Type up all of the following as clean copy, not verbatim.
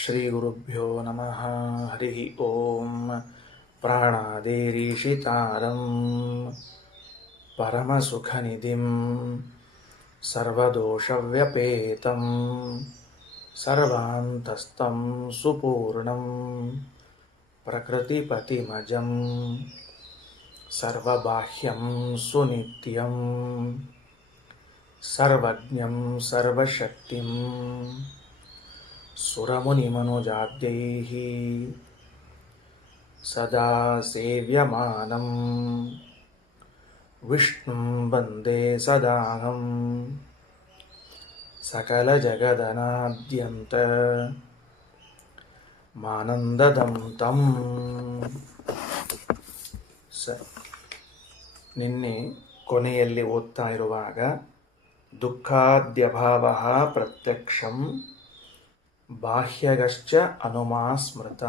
ಶ್ರೀಗುರುಭ್ಯೋ ನಮಃ. ಹರಿ ಓಂ. ಪ್ರಾಣಾದೇರೀಶಿತಾರಂ ಪರಮಸುಖನಿಧಿಂ ಸರ್ವದೋಷವ್ಯಪೇತಂ ಸರ್ವಾಂತಸ್ಥಂ ಸುಪೂರ್ಣಂ ಪ್ರಕೃತಿಪತಿಮಜಂ ಸರ್ವಬಾಹ್ಯಂ ಸುನಿತ್ಯಂ ಸರ್ವಜ್ಞಂ ಸರ್ವಶಕ್ತಿಂ ಸುರಮುನಿಮನುಜಾದ್ಯೈಃ ಸದಾ ಸೇವ್ಯಮಾನಂ ವಿಷ್ಣುಂ ವಂದೇ ಸದಾಹಂ ಸಕಲಜಗದನಾದ್ಯಂತ ಮಾನಂದದಂ ತಂ. ನಿನ್ನೆ ಕೊನೆಯಲ್ಲಿ ಓದ್ತಾ ಇರುವಾಗ ದುಃಖಾದ್ಯಭಾವಃ ಪ್ರತ್ಯಕ್ಷಂ ಬಾಹ್ಯಗಶ್ಚ ಅನುಮಾ ಸ್ಮೃತ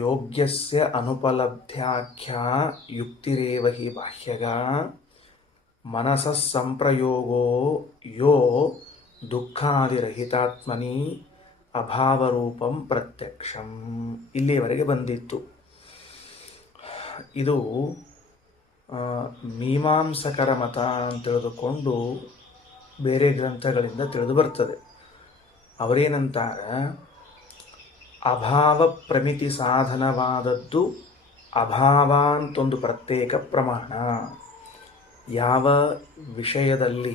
ಯೋಗ್ಯಸ್ಯ ಅನುಪಲಬ್ಧ್ಯಾಖ್ಯಾ ಯುಕ್ತಿರೇವ ಹಿ ಬಾಹ್ಯಗಾ ಮನಸಃ ಸಂಪ್ರಯೋಗೋ ಯೋ ದುಃಖಾದಿರಹಿತಾತ್ಮನಿ ಅಭಾವರೂಪಂ ಪ್ರತ್ಯಕ್ಷಂ. ಇಲ್ಲಿಯವರೆಗೆ ಬಂದಿತ್ತು. ಇದು ಮೀಮಾಂಸಕರ ಮತ ಅಂತ ತಿಳಿದುಕೊಂಡು ಬೇರೆ ಗ್ರಂಥಗಳಿಂದ ತಿಳಿದು ಬರ್ತದೆ. ಅವರೇನಂತಾರೆ, ಅಭಾವ ಪ್ರಮಿತಿ ಸಾಧನವಾದದ್ದು ಅಭಾವ ಅಂತೊಂದು ಪ್ರತ್ಯೇಕ ಪ್ರಮಾಣ. ಯಾವ ವಿಷಯದಲ್ಲಿ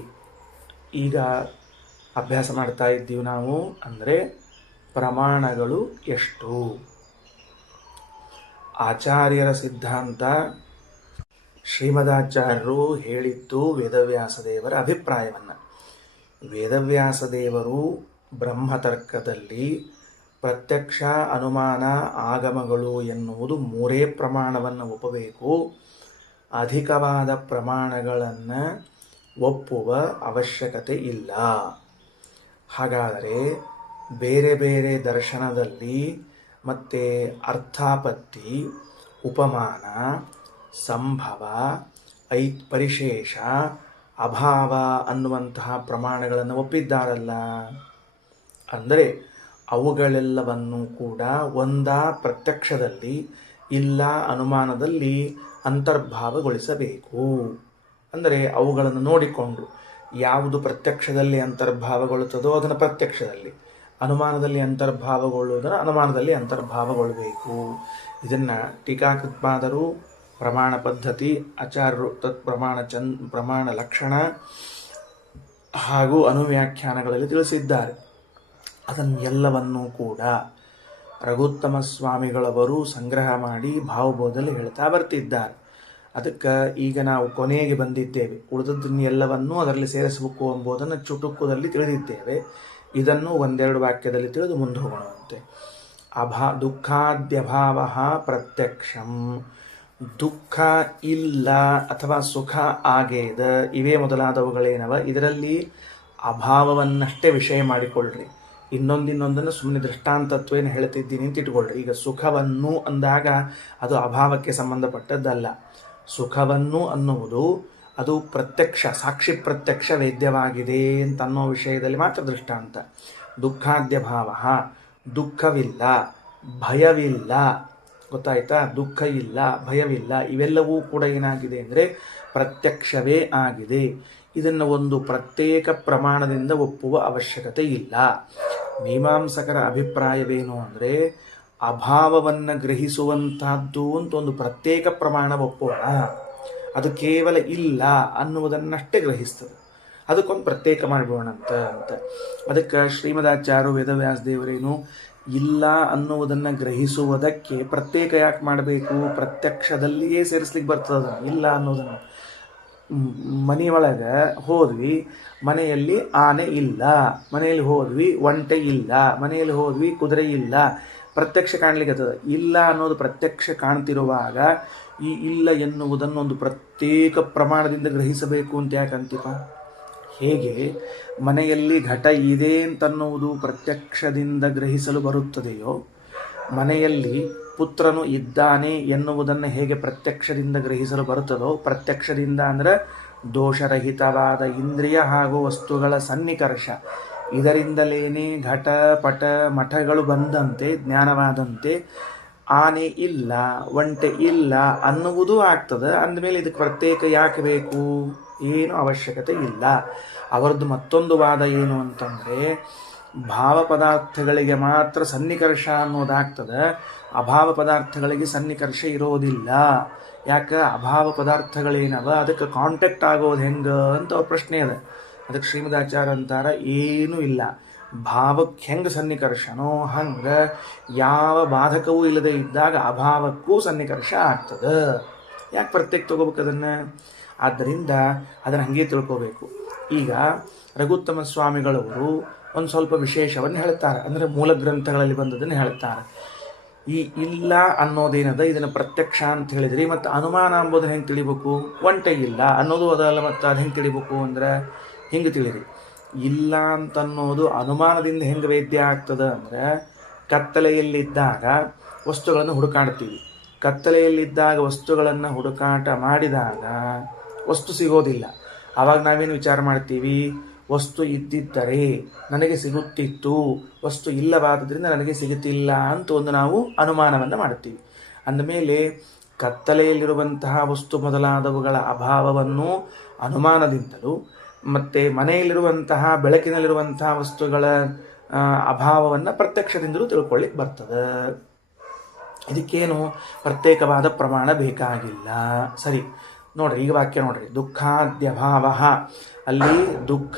ಈಗ ಅಭ್ಯಾಸ ಮಾಡ್ತಾ ಇದ್ದೀವಿ ನಾವು ಅಂದರೆ ಪ್ರಮಾಣಗಳು ಎಷ್ಟು. ಆಚಾರ್ಯರ ಸಿದ್ಧಾಂತ ಶ್ರೀಮದಾಚಾರ್ಯರು ಹೇಳಿದ್ದು ವೇದವ್ಯಾಸದೇವರ ಅಭಿಪ್ರಾಯವನ್ನು. ವೇದವ್ಯಾಸದೇವರು ಬ್ರಹ್ಮತರ್ಕದಲ್ಲಿ ಪ್ರತ್ಯಕ್ಷ ಅನುಮಾನ ಆಗಮಗಳು ಎನ್ನುವುದು ಮೂರೇ ಪ್ರಮಾಣವನ್ನು ಒಪ್ಪಬೇಕು. ಅಧಿಕವಾದ ಪ್ರಮಾಣಗಳನ್ನು ಒಪ್ಪುವ ಅವಶ್ಯಕತೆ ಇಲ್ಲ. ಹಾಗಾದರೆ ಬೇರೆ ಬೇರೆ ದರ್ಶನದಲ್ಲಿ ಮತ್ತು ಅರ್ಥಾಪತ್ತಿ, ಉಪಮಾನ, ಸಂಭವ, ಪರಿಶೇಷ, ಅಭಾವ ಅನ್ನುವಂತಹ ಪ್ರಮಾಣಗಳನ್ನು ಒಪ್ಪಿದ್ದಾರಲ್ಲ. ಅಂದರೆ ಅವುಗಳೆಲ್ಲವನ್ನೂ ಕೂಡ ಒಂದಾ ಪ್ರತ್ಯಕ್ಷದಲ್ಲಿ ಇಲ್ಲ ಅನುಮಾನದಲ್ಲಿ ಅಂತರ್ಭಾವಗೊಳಿಸಬೇಕು. ಅಂದರೆ ಅವುಗಳನ್ನು ನೋಡಿಕೊಂಡು ಯಾವುದು ಪ್ರತ್ಯಕ್ಷದಲ್ಲಿ ಅಂತರ್ಭಾವಗೊಳ್ಳುತ್ತದೋ ಅದನ್ನು ಪ್ರತ್ಯಕ್ಷದಲ್ಲಿ, ಅನುಮಾನದಲ್ಲಿ ಅಂತರ್ಭಾವಗೊಳ್ಳುವುದನ್ನು ಅನುಮಾನದಲ್ಲಿ ಅಂತರ್ಭಾವಗೊಳ್ಳಬೇಕು. ಇದನ್ನು ಟೀಕಾಕೃತ್ಪಾದರು ಪ್ರಮಾಣ ಪದ್ಧತಿ, ಆಚಾರ್ಯರು ತತ್ ಪ್ರಮಾಣ ಲಕ್ಷಣ ಹಾಗೂ ಅನುವ್ಯಾಖ್ಯಾನಗಳಲ್ಲಿ ತಿಳಿಸಿದ್ದಾರೆ. ಅದನ್ನೆಲ್ಲವನ್ನೂ ಕೂಡ ರಘುತ್ತಮ ಸ್ವಾಮಿಗಳವರು ಸಂಗ್ರಹ ಮಾಡಿ ಭಾವಬೋಧದಲ್ಲಿ ಹೇಳ್ತಾ ಬರ್ತಿದ್ದಾರೆ. ಅದಕ್ಕೆ ಈಗ ನಾವು ಕೊನೆಗೆ ಬಂದಿದ್ದೇವೆ. ಉಳಿದದ್ದನ್ನೆಲ್ಲವನ್ನೂ ಅದರಲ್ಲಿ ಸೇರಿಸಬೇಕು ಎಂಬುದನ್ನು ಚುಟುಕುದಲ್ಲಿ ತಿಳಿದಿದ್ದೇವೆ. ಇದನ್ನು ಒಂದೆರಡು ವಾಕ್ಯದಲ್ಲಿ ತಿಳಿದು ಮುಂದೆ ಹೋಗೋಣವಂತೆ. ದುಃಖಾದ್ಯಭಾವ ಪ್ರತ್ಯಕ್ಷಂ. ದುಃಖ ಇಲ್ಲ ಅಥವಾ ಸುಖ ಆಗೇದ ಇವೇ ಮೊದಲಾದವುಗಳೇನವ, ಇದರಲ್ಲಿ ಅಭಾವವನ್ನಷ್ಟೇ ವಿಷಯ ಮಾಡಿಕೊಳ್ಳ್ರಿ. ಇನ್ನೊಂದನ್ನು ಸುಮ್ಮನೆ ದೃಷ್ಟಾಂತತ್ವೇನು ಹೇಳ್ತಿದ್ದೀನಿ ಅಂತ ಇಟ್ಕೊಳ್ರಿ. ಈಗ ಸುಖವನ್ನು ಅಂದಾಗ ಅದು ಅಭಾವಕ್ಕೆ ಸಂಬಂಧಪಟ್ಟದ್ದಲ್ಲ. ಸುಖವನ್ನು ಅನ್ನುವುದು ಅದು ಪ್ರತ್ಯಕ್ಷ, ಸಾಕ್ಷಿ ಪ್ರತ್ಯಕ್ಷ ವೇದ್ಯವಾಗಿದೆ ಅಂತ ಅನ್ನೋ ವಿಷಯದಲ್ಲಿ ಮಾತ್ರ ದೃಷ್ಟಾಂತ. ದುಃಖಾದ್ಯಭಾವ, ದುಃಖವಿಲ್ಲ, ಭಯವಿಲ್ಲ, ಗೊತ್ತಾಯ್ತಾ? ದುಃಖ ಇಲ್ಲ, ಭಯವಿಲ್ಲ, ಇವೆಲ್ಲವೂ ಕೂಡ ಏನಾಗಿದೆ ಅಂದರೆ ಪ್ರತ್ಯಕ್ಷವೇ ಆಗಿದೆ. ಇದನ್ನು ಒಂದು ಪ್ರತ್ಯೇಕ ಪ್ರಮಾಣದಿಂದ ಒಪ್ಪುವ ಅವಶ್ಯಕತೆ ಇಲ್ಲ. ಮೀಮಾಂಸಕರ ಅಭಿಪ್ರಾಯವೇನು ಅಂದರೆ ಅಭಾವವನ್ನು ಗ್ರಹಿಸುವಂತಹದ್ದು ಅಂತ ಒಂದು ಪ್ರತ್ಯೇಕ ಪ್ರಮಾಣ ಒಪ್ಪೋಣ. ಅದು ಕೇವಲ ಇಲ್ಲ ಅನ್ನುವುದನ್ನಷ್ಟೇ ಗ್ರಹಿಸ್ತದೆ, ಅದಕ್ಕೊಂದು ಪ್ರತ್ಯೇಕ ಮಾಡಿಬೋಣ ಅಂತ. ಅದಕ್ಕೆ ಶ್ರೀಮದಾಚಾರ್ಯರು ವೇದವ್ಯಾಸದೇವರೇನು ಇಲ್ಲ ಅನ್ನುವುದನ್ನು ಗ್ರಹಿಸುವುದಕ್ಕೆ ಪ್ರತ್ಯೇಕ ಯಾಕೆ ಮಾಡಬೇಕು? ಪ್ರತ್ಯಕ್ಷದಲ್ಲಿಯೇ ಸೇರಿಸ್ಲಿಕ್ಕೆ ಬರ್ತದೆ. ಇಲ್ಲ ಅನ್ನೋದನ್ನು ಮನೆಯೊಳಗೆ ಹೋದ್ವಿ, ಮನೆಯಲ್ಲಿ ಆನೆ ಇಲ್ಲ, ಮನೆಯಲ್ಲಿ ಹೋದ್ವಿ ಒಂಟೆ ಇಲ್ಲ, ಮನೆಯಲ್ಲಿ ಹೋದ್ವಿ ಕುದುರೆ ಇಲ್ಲ, ಪ್ರತ್ಯಕ್ಷ ಕಾಣಲಿಕ್ಕೆ ಆಗ್ತದೆ. ಇಲ್ಲ ಅನ್ನೋದು ಪ್ರತ್ಯಕ್ಷ ಕಾಣ್ತಿರುವಾಗ ಈ ಇಲ್ಲ ಎನ್ನುವುದನ್ನು ಒಂದು ಪ್ರತ್ಯೇಕ ಪ್ರಮಾಣದಿಂದ ಗ್ರಹಿಸಬೇಕು ಅಂತ ಯಾಕಂತೀಪ? ಹೇಗೆ ಮನೆಯಲ್ಲಿ ಘಟ ಇದೆ ಅಂತನ್ನುವುದು ಪ್ರತ್ಯಕ್ಷದಿಂದ ಗ್ರಹಿಸಲು ಬರುತ್ತದೆಯೋ, ಮನೆಯಲ್ಲಿ ಪುತ್ರನು ಇದ್ದಾನೆ ಎನ್ನುವುದನ್ನು ಹೇಗೆ ಪ್ರತ್ಯಕ್ಷದಿಂದ ಗ್ರಹಿಸಲು ಬರುತ್ತದೋ, ಪ್ರತ್ಯಕ್ಷದಿಂದ ಅಂದರೆ ದೋಷರಹಿತವಾದ ಇಂದ್ರಿಯ ಹಾಗೂ ವಸ್ತುಗಳ ಸನ್ನಿಕರ್ಷ ಇದರಿಂದಲೇನೆ ಘಟ ಪಟ ಮಠಗಳು ಬಂದಂತೆ ಜ್ಞಾನವಾದಂತೆ ಆನೆ ಇಲ್ಲ ಒಂಟೆ ಇಲ್ಲ ಅನ್ನುವುದೂ ಆಗ್ತದೆ. ಅಂದಮೇಲೆ ಇದಕ್ಕೆ ಪ್ರತ್ಯೇಕ ಯಾಕೆ ಬೇಕು? ಏನು ಅವಶ್ಯಕತೆ ಇಲ್ಲ. ಅವರದ್ದು ಮತ್ತೊಂದು ವಾದ ಏನು ಅಂತಂದರೆ, ಭಾವ ಪದಾರ್ಥಗಳಿಗೆ ಮಾತ್ರ ಸನ್ನಿಕರ್ಷ ಅನ್ನೋದಾಗ್ತದೆ, ಅಭಾವ ಪದಾರ್ಥಗಳಿಗೆ ಸನ್ನಿಕರ್ಷ ಇರೋದಿಲ್ಲ. ಯಾಕೆ? ಅಭಾವ ಪದಾರ್ಥಗಳೇನವ ಅದಕ್ಕೆ ಕಾಂಟ್ಯಾಕ್ಟ್ ಆಗೋದು ಹೆಂಗೆ ಅಂತ ಅವ್ರ ಪ್ರಶ್ನೆ ಅದ. ಅದಕ್ಕೆ ಶ್ರೀಮದಾಚಾರ್ಯ ಅಂತಾರೆ, ಏನೂ ಇಲ್ಲ. ಭಾವಕ್ಕೆ ಹೆಂಗೆ ಸನ್ನಿಕರ್ಷನೋ ಹಂಗೆ ಯಾವ ಬಾಧಕವೂ ಇಲ್ಲದೆ ಇದ್ದಾಗ ಅಭಾವಕ್ಕೂ ಸನ್ನಿಕರ್ಷ ಆಗ್ತದೆ. ಯಾಕೆ ಪ್ರತ್ಯೇಕ ತಗೋಬೇಕು ಅದನ್ನು? ಆದ್ದರಿಂದ ಅದನ್ನು ಹಾಗೆ ತಿಳ್ಕೋಬೇಕು. ಈಗ ರಘುತ್ತಮ ಸ್ವಾಮಿಗಳವರು ಒಂದು ಸ್ವಲ್ಪ ವಿಶೇಷವನ್ನು ಹೇಳ್ತಾರೆ, ಅಂದರೆ ಮೂಲ ಗ್ರಂಥಗಳಲ್ಲಿ ಬಂದದನ್ನು ಹೇಳ್ತಾರೆ. ಈ ಇಲ್ಲ ಅನ್ನೋದೇನದ ಇದನ್ನು ಪ್ರತ್ಯಕ್ಷ ಅಂತ ಹೇಳಿದ್ರಿ, ಮತ್ತು ಅನುಮಾನ ಅಂಬೋದನ್ನು ಹೆಂಗೆ ತಿಳಿಬೇಕು? ಒಂಟೆ ಇಲ್ಲ ಅನ್ನೋದು ಅದಲ್ಲ, ಮತ್ತು ಅದು ಹೆಂಗೆ ತಿಳಿಬೇಕು ಅಂದರೆ ಹಿಂಗೆ ತಿಳಿರಿ. ಇಲ್ಲ ಅಂತನ್ನೋದು ಅನುಮಾನದಿಂದ ಹೆಂಗೆ ವೇದ್ಯ ಆಗ್ತದೆ ಅಂದರೆ, ಕತ್ತಲೆಯಲ್ಲಿದ್ದಾಗ ವಸ್ತುಗಳನ್ನು ಹುಡುಕಾಡ್ತೀವಿ. ಕತ್ತಲೆಯಲ್ಲಿದ್ದಾಗ ವಸ್ತುಗಳನ್ನು ಹುಡುಕಾಟ ಮಾಡಿದಾಗ ವಸ್ತು ಸಿಗೋದಿಲ್ಲ. ಆವಾಗ ನಾವೇನು ವಿಚಾರ ಮಾಡ್ತೀವಿ? ವಸ್ತು ಇದ್ದಿದ್ದರೆ ನನಗೆ ಸಿಗುತ್ತಿತ್ತು, ವಸ್ತು ಇಲ್ಲವಾದ್ದರಿಂದ ನನಗೆ ಸಿಗುತ್ತಿಲ್ಲ ಅಂತ ಒಂದು ನಾವು ಅನುಮಾನವನ್ನು ಮಾಡ್ತೀವಿ. ಅಂದಮೇಲೆ ಕತ್ತಲೆಯಲ್ಲಿರುವಂತಹ ವಸ್ತು ಮೊದಲಾದವುಗಳ ಅಭಾವವನ್ನು ಅನುಮಾನದಿಂದಲೂ, ಮತ್ತು ಮನೆಯಲ್ಲಿರುವಂತಹ ಬೆಳಕಿನಲ್ಲಿರುವಂತಹ ವಸ್ತುಗಳ ಅಭಾವವನ್ನು ಪ್ರತ್ಯಕ್ಷದಿಂದಲೂ ತಿಳ್ಕೊಳ್ಳಿಕ್ಕೆ ಬರ್ತದೆ. ಇದಕ್ಕೇನು ಪ್ರತ್ಯೇಕವಾದ ಪ್ರಮಾಣ ಬೇಕಾಗಿಲ್ಲ. ಸರಿ, ನೋಡ್ರಿ ಈಗ ವಾಕ್ಯ ನೋಡ್ರಿ. ದುಃಖಾದ್ಯಭಾವ, ಅಲ್ಲಿ ದುಃಖ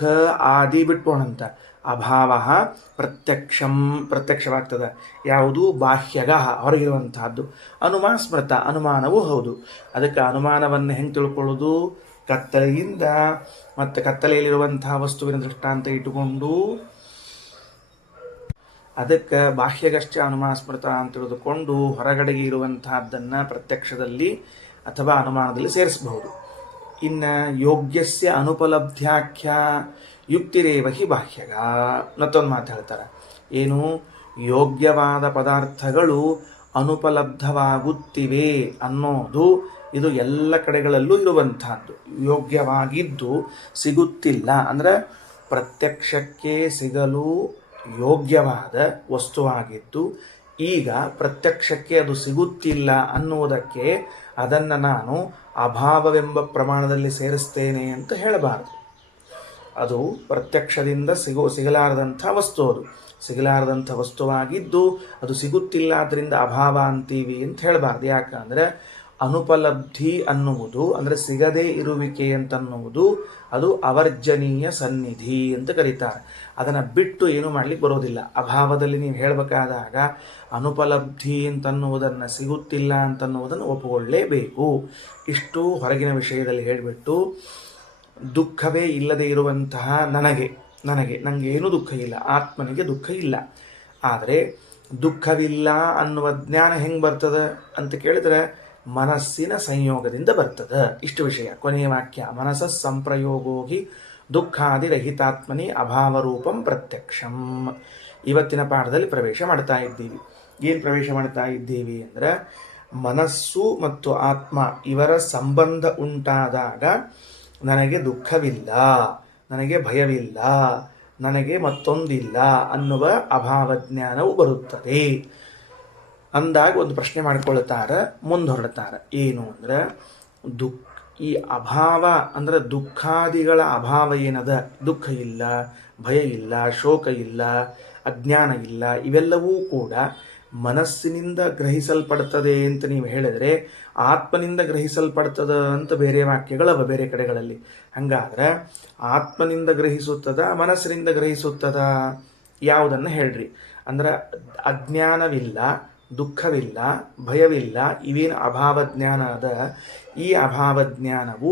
ಆದಿ ಬಿಟ್ಬೋಣಂತ, ಅಭಾವ ಪ್ರತ್ಯಕ್ಷವಾಗ್ತದೆ. ಯಾವುದು? ಬಾಹ್ಯಗ, ಹೊರಗಿರುವಂತಹದ್ದು. ಸ್ಮೃತ, ಅನುಮಾನವೂ ಹೌದು. ಅದಕ್ಕೆ ಅನುಮಾನವನ್ನು ಹೆಂಗೆ ತಿಳ್ಕೊಳ್ಳೋದು? ಕತ್ತಲೆಯಿಂದ, ಮತ್ತು ಕತ್ತಲೆಯಲ್ಲಿರುವಂತಹ ವಸ್ತುವಿನ ದೃಷ್ಟಾಂತ ಇಟ್ಟುಕೊಂಡು ಅದಕ್ಕೆ ಬಾಹ್ಯಗಶ್ಚ ಸ್ಮೃತ ಅಂತ ತಿಳಿದುಕೊಂಡು ಹೊರಗಡೆಗೆ ಇರುವಂತಹದ್ದನ್ನು ಪ್ರತ್ಯಕ್ಷದಲ್ಲಿ ಅಥವಾ ಅನುಮಾನದಲ್ಲಿ ಸೇರಿಸಬಹುದು. ಇನ್ನು ಯೋಗ್ಯಸ್ಯ ಅನುಪಲಬ್ಧ್ಯಾಖ್ಯ ಯುಕ್ತಿರೇವ ಹಿ ಬಾಹ್ಯಗ. ಮತ್ತೊಂದು ಮಾತು ಹೇಳ್ತಾರೆ, ಏನು? ಯೋಗ್ಯವಾದ ಪದಾರ್ಥಗಳು ಅನುಪಲಬ್ಧವಾಗುತ್ತಿವೆ ಅನ್ನೋದು ಇದು ಎಲ್ಲ ಕಡೆಗಳಲ್ಲೂ ಇರುವಂತಹದ್ದು. ಯೋಗ್ಯವಾಗಿದ್ದು ಸಿಗುತ್ತಿಲ್ಲ ಅಂದರೆ ಪ್ರತ್ಯಕ್ಷಕ್ಕೆ ಸಿಗಲು ಯೋಗ್ಯವಾದ ವಸ್ತುವಾಗಿದ್ದು ಈಗ ಪ್ರತ್ಯಕ್ಷಕ್ಕೆ ಅದು ಸಿಗುತ್ತಿಲ್ಲ ಅನ್ನುವುದಕ್ಕೆ ಅದನ್ನು ನಾನು ಅಭಾವವೆಂಬ ಪ್ರಮಾಣದಲ್ಲಿ ಸೇರಿಸ್ತೇನೆ ಅಂತ ಹೇಳಬಾರದು. ಅದು ಪ್ರತ್ಯಕ್ಷದಿಂದ ಸಿಗಲಾರದಂಥ ವಸ್ತು, ಅದು ಸಿಗಲಾರದಂಥ ವಸ್ತುವಾಗಿದ್ದು ಅದು ಸಿಗುತ್ತಿಲ್ಲ, ಅದರಿಂದ ಅಭಾವ ಅಂತೀವಿ ಅಂತ ಹೇಳಬಾರ್ದು. ಯಾಕಂದರೆ ಅನುಪಲಬ್ಧಿ ಅನ್ನುವುದು ಅಂದರೆ ಸಿಗದೇ ಇರುವಿಕೆ ಅಂತನ್ನುವುದು ಅದು ಅವರ್ಜನೀಯ ಸನ್ನಿಧಿ ಅಂತ ಕರೀತಾರೆ. ಅದನ್ನು ಬಿಟ್ಟು ಏನು ಮಾಡಲಿಕ್ಕೆ ಬರೋದಿಲ್ಲ. ಅಭಾವದಲ್ಲಿ ನೀವು ಹೇಳಬೇಕಾದಾಗ ಅನುಪಲಬ್ಧಿ ಅಂತನ್ನುವುದನ್ನು, ಸಿಗುತ್ತಿಲ್ಲ ಅಂತನ್ನುವುದನ್ನು ಒಪ್ಪಿಕೊಳ್ಳೇಬೇಕು. ಇಷ್ಟು ಹೊರಗಿನ ವಿಷಯದಲ್ಲಿ ಹೇಳಿಬಿಟ್ಟು ದುಃಖವೇ ಇಲ್ಲದೆ ಇರುವಂತಹ ನನಗೇನು ದುಃಖ ಇಲ್ಲ, ಆತ್ಮನಿಗೆ ದುಃಖ ಇಲ್ಲ. ಆದರೆ ದುಃಖವಿಲ್ಲ ಅನ್ನುವ ಜ್ಞಾನ ಹೆಂಗೆ ಬರ್ತದೆ ಅಂತ ಕೇಳಿದ್ರೆ ಮನಸ್ಸಿನ ಸಂಯೋಗದಿಂದ ಬರ್ತದೆ. ಇಷ್ಟು ವಿಷಯ. ಕೊನೆಯ ವಾಕ್ಯ, ಮನಸ್ಸ ಸಂಪ್ರಯೋಗೋಗಿ ದುಃಖಾದಿರಹಿತಾತ್ಮನಿ ಅಭಾವರೂಪಂ ಪ್ರತ್ಯಕ್ಷಂ. ಇವತ್ತಿನ ಪಾಠದಲ್ಲಿ ಪ್ರವೇಶ ಮಾಡ್ತಾ ಇದ್ದೀವಿ. ಏನು ಪ್ರವೇಶ ಮಾಡ್ತಾ ಇದ್ದೀವಿ ಅಂದರೆ, ಮನಸ್ಸು ಮತ್ತು ಆತ್ಮ ಇವರ ಸಂಬಂಧ ಉಂಟಾದಾಗ ನನಗೆ ದುಃಖವಿಲ್ಲ, ನನಗೆ ಭಯವಿಲ್ಲ, ನನಗೆ ಮತ್ತೊಂದಿಲ್ಲ ಅನ್ನುವ ಅಭಾವ ಜ್ಞಾನವು ಬರುತ್ತದೆ. ಅಂದಾಗ ಒಂದು ಪ್ರಶ್ನೆ ಮಾಡಿಕೊಳ್ತಾರೆ, ಮುಂದುವರ್ಡ್ತಾರೆ. ಏನು ಅಂದರೆ, ಈ ಅಭಾವ ಅಂದರೆ ದುಃಖಾದಿಗಳ ಅಭಾವ ಏನದ? ದುಃಖ ಇಲ್ಲ, ಭಯ ಇಲ್ಲ, ಶೋಕ ಇಲ್ಲ, ಅಜ್ಞಾನ ಇಲ್ಲ, ಇವೆಲ್ಲವೂ ಕೂಡ ಮನಸ್ಸಿನಿಂದ ಗ್ರಹಿಸಲ್ಪಡ್ತದೆ ಅಂತ ನೀವು ಹೇಳಿದರೆ ಆತ್ಮನಿಂದ ಗ್ರಹಿಸಲ್ಪಡ್ತದ ಅಂತ ಬೇರೆ ವಾಕ್ಯಗಳವ ಬೇರೆ ಕಡೆಗಳಲ್ಲಿ. ಹಾಗಾದ್ರೆ ಆತ್ಮನಿಂದ ಗ್ರಹಿಸುತ್ತದ, ಮನಸ್ಸಿನಿಂದ ಗ್ರಹಿಸುತ್ತದ? ಯಾವುದನ್ನು ಹೇಳ್ರಿ. ಅಂದ್ರೆ ಅಜ್ಞಾನವಿಲ್ಲ, ದುಃಖವಿಲ್ಲ, ಭಯವಿಲ್ಲ, ಇವೇನು ಅಭಾವ ಜ್ಞಾನ ಅದ, ಈ ಅಭಾವ ಜ್ಞಾನವು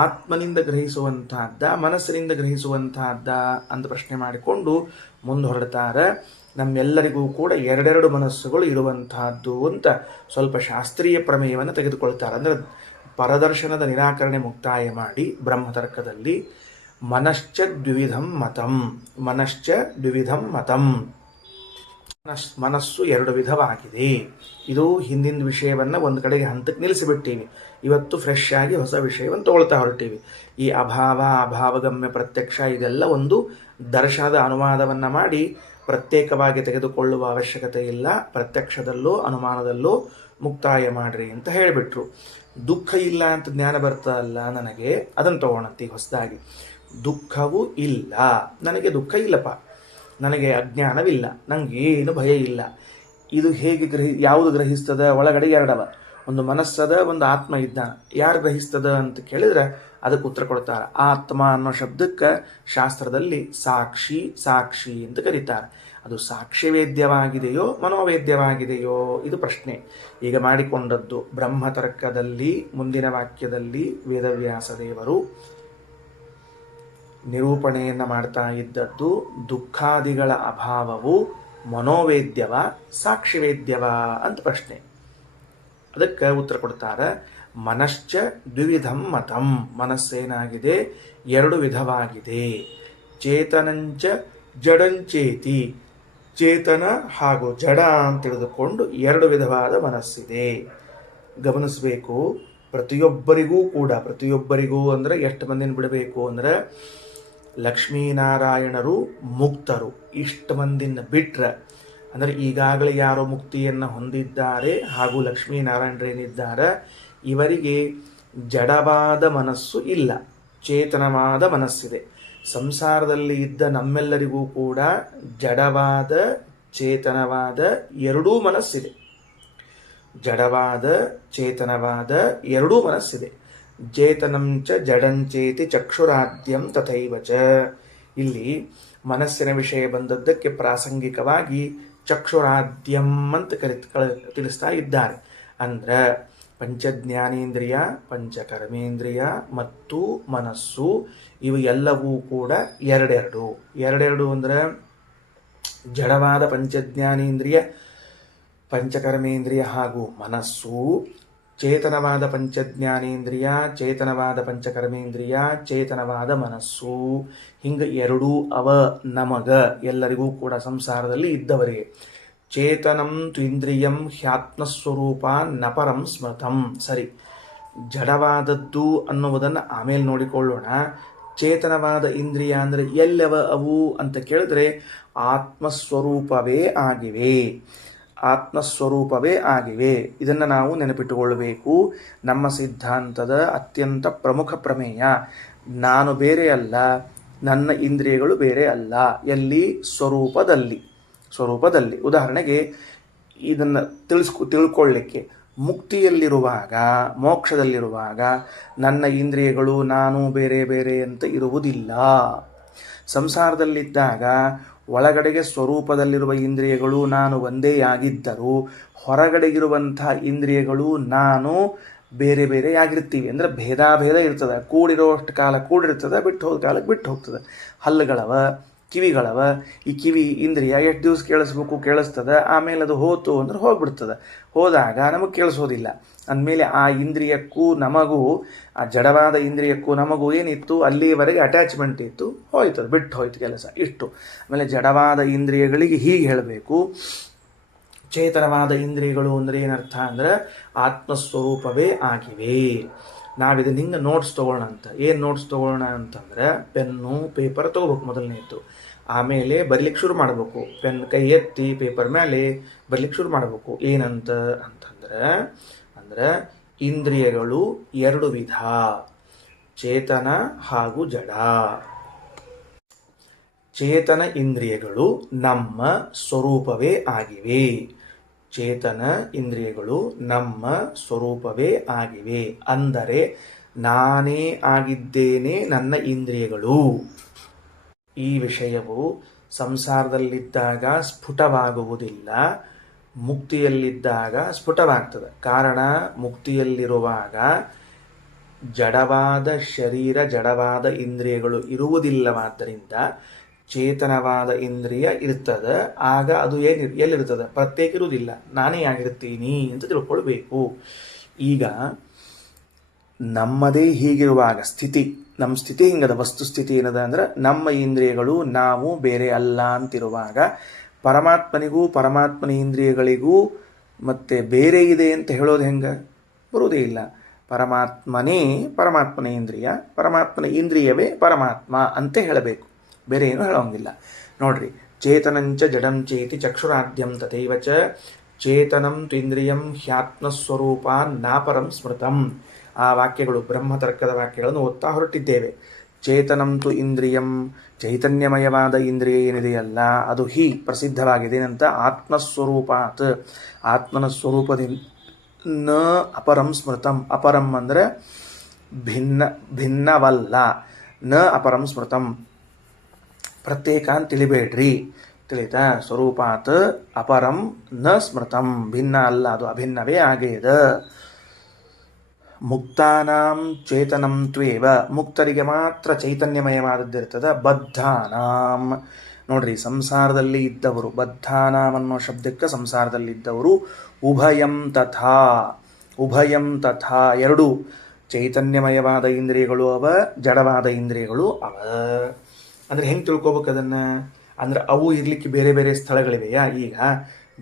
ಆತ್ಮನಿಂದ ಗ್ರಹಿಸುವಂತಹದ್ದ, ಮನಸ್ಸಿನಿಂದ ಗ್ರಹಿಸುವಂತಹದ್ದ ಅಂತ ಪ್ರಶ್ನೆ ಮಾಡಿಕೊಂಡು ಮುಂದೆ ಹೊರಡ್ತಾರೆ. ನಮ್ಮೆಲ್ಲರಿಗೂ ಕೂಡ ಎರಡೆರಡು ಮನಸ್ಸುಗಳು ಇರುವಂತಹದ್ದು ಅಂತ ಸ್ವಲ್ಪ ಶಾಸ್ತ್ರೀಯ ಪ್ರಮೇಯವನ್ನು ತೆಗೆದುಕೊಳ್ತಾರೆ. ಅಂದರೆ ಪರದರ್ಶನದ ನಿರಾಕರಣೆ ಮುಕ್ತಾಯ ಮಾಡಿ ಬ್ರಹ್ಮತರ್ಕದಲ್ಲಿ ಮನಶ್ಚ ದ್ವಿವಿಧಂ ಮತಂ, ಮನಶ್ಚ ದ್ವಿವಿಧಂ ಮತಂ, ಮನಸ್ಸು ಎರಡು ವಿಧವಾಗಿದೆ. ಇದು ಹಿಂದಿನ ವಿಷಯವನ್ನು ಒಂದು ಕಡೆಗೆ ಹಂತಕ್ಕೆ ನಿಲ್ಲಿಸಿಬಿಟ್ಟೀವಿ. ಇವತ್ತು ಫ್ರೆಶ್ ಆಗಿ ಹೊಸ ವಿಷಯವನ್ನು ತಗೊಳ್ತಾ ಹೊರಟೀವಿ. ಈ ಅಭಾವ, ಅಭಾವಗಮ್ಯ ಪ್ರತ್ಯಕ್ಷ ಇದೆಲ್ಲ ಒಂದು ದರ್ಶನದ ಅನುವಾದವನ್ನು ಮಾಡಿ ಪ್ರತ್ಯೇಕವಾಗಿ ತೆಗೆದುಕೊಳ್ಳುವ ಅವಶ್ಯಕತೆ ಇಲ್ಲ, ಪ್ರತ್ಯಕ್ಷದಲ್ಲೂ ಅನುಮಾನದಲ್ಲೂ ಮುಕ್ತಾಯ ಮಾಡ್ರಿ ಅಂತ ಹೇಳಿಬಿಟ್ರು. ದುಃಖ ಇಲ್ಲ ಅಂತ ಜ್ಞಾನ ಬರ್ತದಲ್ಲ ನನಗೆ, ಅದನ್ನು ತಗೊಳಂತಿ ಹೊಸದಾಗಿ. ದುಃಖವೂ ಇಲ್ಲ, ನನಗೆ ದುಃಖ ಇಲ್ಲಪ್ಪ, ನನಗೆ ಅಜ್ಞಾನವಿಲ್ಲ, ನನಗೇನು ಭಯ ಇಲ್ಲ. ಇದು ಹೇಗೆ ಯಾವುದು ಗ್ರಹಿಸ್ತದ? ಒಳಗಡೆ ಎರಡವ, ಒಂದು ಮನಸ್ಸದ, ಒಂದು ಆತ್ಮ ಇದ್ದಾನ. ಯಾರು ಗ್ರಹಿಸ್ತದ ಅಂತ ಕೇಳಿದ್ರೆ ಅದಕ್ಕೆ ಉತ್ತರ ಕೊಡ್ತಾರೆ. ಆತ್ಮ ಅನ್ನೋ ಶಬ್ದಕ್ಕೆ ಶಾಸ್ತ್ರದಲ್ಲಿ ಸಾಕ್ಷಿ ಸಾಕ್ಷಿ ಅಂತ ಕರೀತಾರೆ. ಅದು ಸಾಕ್ಷ್ಯವೇದ್ಯವಾಗಿದೆಯೋ ಮನೋವೇದ್ಯವಾಗಿದೆಯೋ ಇದು ಪ್ರಶ್ನೆ. ಈಗ ಮಾಡಿಕೊಂಡದ್ದು ಬ್ರಹ್ಮತರ್ಕದಲ್ಲಿ ಮುಂದಿನ ವಾಕ್ಯದಲ್ಲಿ ವೇದವ್ಯಾಸ ದೇವರು ನಿರೂಪಣೆಯನ್ನು ಮಾಡ್ತಾ ಇದ್ದದ್ದು ದುಃಖಾದಿಗಳ ಅಭಾವವು ಮನೋವೇದ್ಯವ ಸಾಕ್ಷಿವೇದ್ಯವ ಅಂತ ಪ್ರಶ್ನೆ. ಅದಕ್ಕೆ ಉತ್ತರ ಕೊಡ್ತಾರೆ, ಮನಶ್ಚ ದ್ವಿವಿಧಂ ಮತಂ, ಮನಸ್ಸೇನಾಗಿದೆ ಎರಡು ವಿಧವಾಗಿದೆ. ಚೇತನಂಚ ಜಡಂಚೇತಿ, ಚೇತನ ಹಾಗೂ ಜಡ ಅಂತ ತಿಳಿದುಕೊಂಡು ಎರಡು ವಿಧವಾದ ಮನಸ್ಸಿದೆ. ಗಮನಿಸಬೇಕು, ಪ್ರತಿಯೊಬ್ಬರಿಗೂ ಅಂದರೆ ಎಷ್ಟು ಮಂದಿನ ಬಿಡಬೇಕು ಅಂದರೆ ಲಕ್ಷ್ಮೀನಾರಾಯಣರು ಮುಕ್ತರು, ಇಷ್ಟು ಮಂದಿನ ಬಿಟ್ರೆ ಅಂದರೆ ಈಗಾಗಲೇ ಯಾರೋ ಮುಕ್ತಿಯನ್ನು ಹೊಂದಿದ್ದಾರೆ ಹಾಗೂ ಲಕ್ಷ್ಮೀನಾರಾಯಣರೇನಿದ್ದಾರೆ ಇವರಿಗೆ ಜಡವಾದ ಮನಸ್ಸು ಇಲ್ಲ, ಚೇತನವಾದ ಮನಸ್ಸಿದೆ. ಸಂಸಾರದಲ್ಲಿ ಇದ್ದ ನಮ್ಮೆಲ್ಲರಿಗೂ ಕೂಡ ಜಡವಾದ ಚೇತನವಾದ ಎರಡೂ ಮನಸ್ಸಿದೆ. ಜಡವಾದ ಚೇತನವಾದ ಎರಡೂ ಮನಸ್ಸಿದೆ. ಚೇತನಂಚ ಜಡಂಚೇತಿ ಚಕ್ಷುರಾದ್ಯಂ ತಥೈವಚ. ಇಲ್ಲಿ ಮನಸ್ಸಿನ ವಿಷಯ ಬಂದದ್ದಕ್ಕೆ ಪ್ರಾಸಂಗಿಕವಾಗಿ ಚಕ್ಷುರಾದ್ಯಂ ಅಂತ ತಿಳಿಸ್ತಾ ಇದ್ದಾರೆ. ಅಂದ್ರೆ ಪಂಚಜ್ಞಾನೇಂದ್ರಿಯ, ಪಂಚಕರ್ಮೇಂದ್ರಿಯ ಮತ್ತು ಮನಸ್ಸು ಇವು ಎಲ್ಲವೂ ಕೂಡ ಎರಡೆರಡು ಅಂದರೆ ಜಡವಾದ ಪಂಚಜ್ಞಾನೇಂದ್ರಿಯ, ಪಂಚಕರ್ಮೇಂದ್ರಿಯ ಹಾಗೂ ಮನಸ್ಸು, ಚೇತನವಾದ ಪಂಚಜ್ಞಾನೇಂದ್ರಿಯ, ಚೇತನವಾದ ಪಂಚಕರ್ಮೇಂದ್ರಿಯ, ಚೇತನವಾದ ಮನಸ್ಸು, ಹಿಂಗೆ ಎರಡೂ ಅವ ನಮಗ ಎಲ್ಲರಿಗೂ ಕೂಡ ಸಂಸಾರದಲ್ಲಿ ಇದ್ದವರಿಗೆ. ಚೇತನಂ ತ್ವಿಂದ್ರಿಯಂ ಹ್ಯಾತ್ಮಸ್ವರೂಪ ನಪರಂ ಸ್ಮೃತಂ. ಸರಿ, ಜಡವಾದದ್ದು ಅನ್ನುವುದನ್ನು ಆಮೇಲೆ ನೋಡಿಕೊಳ್ಳೋಣ. ಚೇತನವಾದ ಇಂದ್ರಿಯ ಅಂದರೆ ಎಲ್ಲವ ಅವು ಅಂತ ಕೇಳಿದ್ರೆ ಆತ್ಮಸ್ವರೂಪವೇ ಆಗಿವೆ. ಆತ್ಮಸ್ವರೂಪವೇ ಆಗಿವೆ. ಇದನ್ನು ನಾವು ನೆನಪಿಟ್ಟುಕೊಳ್ಳಬೇಕು. ನಮ್ಮ ಸಿದ್ಧಾಂತದ ಅತ್ಯಂತ ಪ್ರಮುಖ ಪ್ರಮೇಯ. ನಾನು ಬೇರೆ ಅಲ್ಲ, ನನ್ನ ಇಂದ್ರಿಯಗಳು ಬೇರೆ ಅಲ್ಲ. ಎಲ್ಲಿ? ಸ್ವರೂಪದಲ್ಲಿ. ಉದಾಹರಣೆಗೆ ಇದನ್ನು ತಿಳ್ಕೊಳ್ಳಿಕ್ಕೆ, ಮುಕ್ತಿಯಲ್ಲಿರುವಾಗ, ಮೋಕ್ಷದಲ್ಲಿರುವಾಗ ನನ್ನ ಇಂದ್ರಿಯಗಳು ನಾನು ಬೇರೆ ಬೇರೆ ಅಂತ ಇರುವುದಿಲ್ಲ. ಸಂಸಾರದಲ್ಲಿದ್ದಾಗ ಒಳಗಡೆಗೆ ಸ್ವರೂಪದಲ್ಲಿರುವ ಇಂದ್ರಿಯಗಳು ನಾನು ಒಂದೇ ಆಗಿದ್ದರೂ ಹೊರಗಡೆಗಿರುವಂತಹ ಇಂದ್ರಿಯಗಳು ನಾನು ಬೇರೆ ಬೇರೆ ಆಗಿರ್ತೀವಿ. ಅಂದರೆ ಭೇದ ಇರ್ತದೆ. ಕೂಡಿರೋಷ್ಟು ಕಾಲ ಕೂಡಿರ್ತದೆ, ಬಿಟ್ಟು ಹೋದ ಕಾಲಕ್ಕೆ ಬಿಟ್ಟು ಹೋಗ್ತದೆ. ಹಲ್ಲುಗಳವ, ಕಿವಿಗಳವ. ಈ ಕಿವಿ ಇಂದ್ರಿಯ ಎಷ್ಟು ದಿವಸ ಕೇಳಿಸ್ತದೆ, ಆಮೇಲೆ ಅದು ಹೋತು ಅಂದ್ರೆ ಹೋಗ್ಬಿಡ್ತದೆ. ಹೋದಾಗ ನಮಗೆ ಕೇಳಿಸೋದಿಲ್ಲ. ಅಂದಮೇಲೆ ಆ ಇಂದ್ರಿಯಕ್ಕೂ ನಮಗೂ, ಆ ಜಡವಾದ ಇಂದ್ರಿಯಕ್ಕೂ ನಮಗೂ ಏನಿತ್ತು, ಅಲ್ಲಿವರೆಗೆ ಅಟ್ಯಾಚ್ಮೆಂಟ್ ಇತ್ತು, ಬಿಟ್ಟು ಹೋಯ್ತು ಕೆಲಸ ಇಷ್ಟು. ಆಮೇಲೆ ಜಡವಾದ ಇಂದ್ರಿಯಗಳಿಗೆ ಹೀಗೆ ಹೇಳಬೇಕು, ಚೇತನವಾದ ಇಂದ್ರಿಯಗಳು ಅಂದರೆ ಏನರ್ಥ ಅಂದರೆ ಆತ್ಮಸ್ವರೂಪವೇ ಆಗಿವೆ. ನಾವಿದನ್ನು ಹಿಂಗೆ ನೋಟ್ಸ್ ತೊಗೊಳ್ಳೋಣ ಅಂತ. ಏನು ನೋಟ್ಸ್ ತೊಗೊಳ್ಳೋಣ ಅಂತಂದರೆ ಪೆನ್ನು ಪೇಪರ್ ತೊಗೋಬೇಕು ಮೊದಲನೇದು. ಆಮೇಲೆ ಬರೀಲಿಕ್ಕೆ ಶುರು ಮಾಡಬೇಕು. ಪೆನ್ ಕೈ ಎತ್ತಿ ಪೇಪರ್ ಮೇಲೆ ಬರೀಲಿಕ್ಕೆ ಶುರು ಮಾಡಬೇಕು. ಏನಂತ ಅಂದ್ರೆ ಇಂದ್ರಿಯಗಳು ಎರಡು ವಿಧ, ಚೇತನ ಹಾಗೂ ಜಡ. ಚೇತನ ಇಂದ್ರಿಯಗಳು ನಮ್ಮ ಸ್ವರೂಪವೇ ಆಗಿವೆ. ಚೇತನ ಇಂದ್ರಿಯಗಳು ನಮ್ಮ ಸ್ವರೂಪವೇ ಆಗಿವೆ. ಅಂದರೆ ನಾನೇ ಆಗಿದ್ದೇನೆ ನನ್ನ ಇಂದ್ರಿಯಗಳು. ಈ ವಿಷಯವು ಸಂಸಾರದಲ್ಲಿದ್ದಾಗ ಸ್ಫುಟವಾಗುವುದಿಲ್ಲ, ಮುಕ್ತಿಯಲ್ಲಿದ್ದಾಗ ಸ್ಫುಟವಾಗ್ತದೆ. ಕಾರಣ, ಮುಕ್ತಿಯಲ್ಲಿರುವಾಗ ಜಡವಾದ ಶರೀರ, ಜಡವಾದ ಇಂದ್ರಿಯಗಳು ಇರುವುದಿಲ್ಲವಾದ್ದರಿಂದ ಚೇತನವಾದ ಇಂದ್ರಿಯ ಇರ್ತದೆ. ಆಗ ಅದು ಎಲ್ಲಿರ್ತದೆ? ಪ್ರತ್ಯೇಕ ಇರುವುದಿಲ್ಲ, ನಾನೇ ಆಗಿರ್ತೀನಿ ಅಂತ ತಿಳ್ಕೊಳ್ಬೇಕು. ಈಗ ನಮ್ಮದೇ ಹೀಗಿರುವಾಗ ನಮ್ಮ ಸ್ಥಿತಿ ಹಿಂಗದ. ವಸ್ತುಸ್ಥಿತಿ ಏನದ ಅಂದ್ರೆ ನಮ್ಮ ಇಂದ್ರಿಯಗಳು ನಾವು ಬೇರೆ ಅಲ್ಲ ಅಂತಿರುವಾಗ ಪರಮಾತ್ಮನಿಗೂ ಪರಮಾತ್ಮನ ಇಂದ್ರಿಯಗಳಿಗೂ ಮತ್ತೆ ಬೇರೆ ಇದೆ ಅಂತ ಹೇಳೋದು ಹೆಂಗೆ? ಬರುವುದೇ ಇಲ್ಲ. ಪರಮಾತ್ಮನೇ ಪರಮಾತ್ಮನ ಇಂದ್ರಿಯ, ಪರಮಾತ್ಮನ ಇಂದ್ರಿಯವೇ ಪರಮಾತ್ಮ ಅಂತ ಹೇಳಬೇಕು. ಬೇರೆ ಏನು ಹೇಳೋಂಗಿಲ್ಲ. ನೋಡ್ರಿ, ಚೇತನಂಚ ಜಡಂ ಚೇತಿ ಚಕ್ಷುರಾದ್ಯಂ ತಥೈವ ಚ ಚೇತನಂ ತ್ವಿಂದ್ರಿಯಂ ಹ್ಯಾತ್ಮಸ್ವರೂಪ ನಾಪರಂ ಸ್ಮೃತಂ. ಆ ವಾಕ್ಯಗಳು ಬ್ರಹ್ಮತರ್ಕದ ವಾಕ್ಯಗಳನ್ನು ಓದ್ತಾ ಹೊರಟಿದ್ದೇವೆ. ಚೇತನಂ ತು ಇಂದ್ರಿಯಂ, ಚೈತನ್ಯಮಯವಾದ ಇಂದ್ರಿಯ ಏನಿದೆಯಲ್ಲ ಅದು ಹಿ ಪ್ರಸಿದ್ಧವಾಗಿದೆ ಅಂತ ಆತ್ಮಸ್ವರೂಪಾತ್, ಆತ್ಮನ ಸ್ವರೂಪದಿಂದ ನ ಅಪರಂ ಸ್ಮೃತಂ. ಅಪರಂ ಅಂದರೆ ಭಿನ್ನವಲ್ಲ. ನ ಅಪರಂ ಸ್ಮೃತಂ, ಪ್ರತ್ಯೇಕ ಅಂತ ತಿಳಿಬೇಡ್ರಿ. ತಿಳಿತಾ? ಸ್ವರೂಪಾತ್ ಅಪರಂ ನ ಸ್ಮೃತಂ, ಭಿನ್ನ ಅಲ್ಲ, ಅದು ಅಭಿನ್ನವೇ ಆಗೇದ. ಮುಕ್ತಾನಾಂ ಚೇತನಂ ತ್ವೇವ, ಮುಕ್ತರಿಗೆ ಮಾತ್ರ ಚೈತನ್ಯಮಯವಾದದ್ದಿರ್ತದೆ. ಬದ್ಧಾನಾಂ, ನೋಡ್ರಿ, ಸಂಸಾರದಲ್ಲಿ ಇದ್ದವರು, ಬದ್ಧಾನಾಂ ಅನ್ನೋ ಶಬ್ದಕ್ಕೆ ಸಂಸಾರದಲ್ಲಿದ್ದವರು, ಉಭಯಂ ತಥಾ, ಉಭಯಂ ತಥಾ, ಎರಡೂ ಚೈತನ್ಯಮಯವಾದ ಇಂದ್ರಿಯಗಳು ಅವ, ಜಡವಾದ ಇಂದ್ರಿಯಗಳು ಅವ. ಅಂದರೆ ಹೆಂಗೆ ತಿಳ್ಕೊಬೇಕು ಅದನ್ನು? ಅಂದ್ರೆ ಅವು ಇರಲಿಕ್ಕೆ ಬೇರೆ ಬೇರೆ ಸ್ಥಳಗಳಿವೆಯಾ? ಈಗ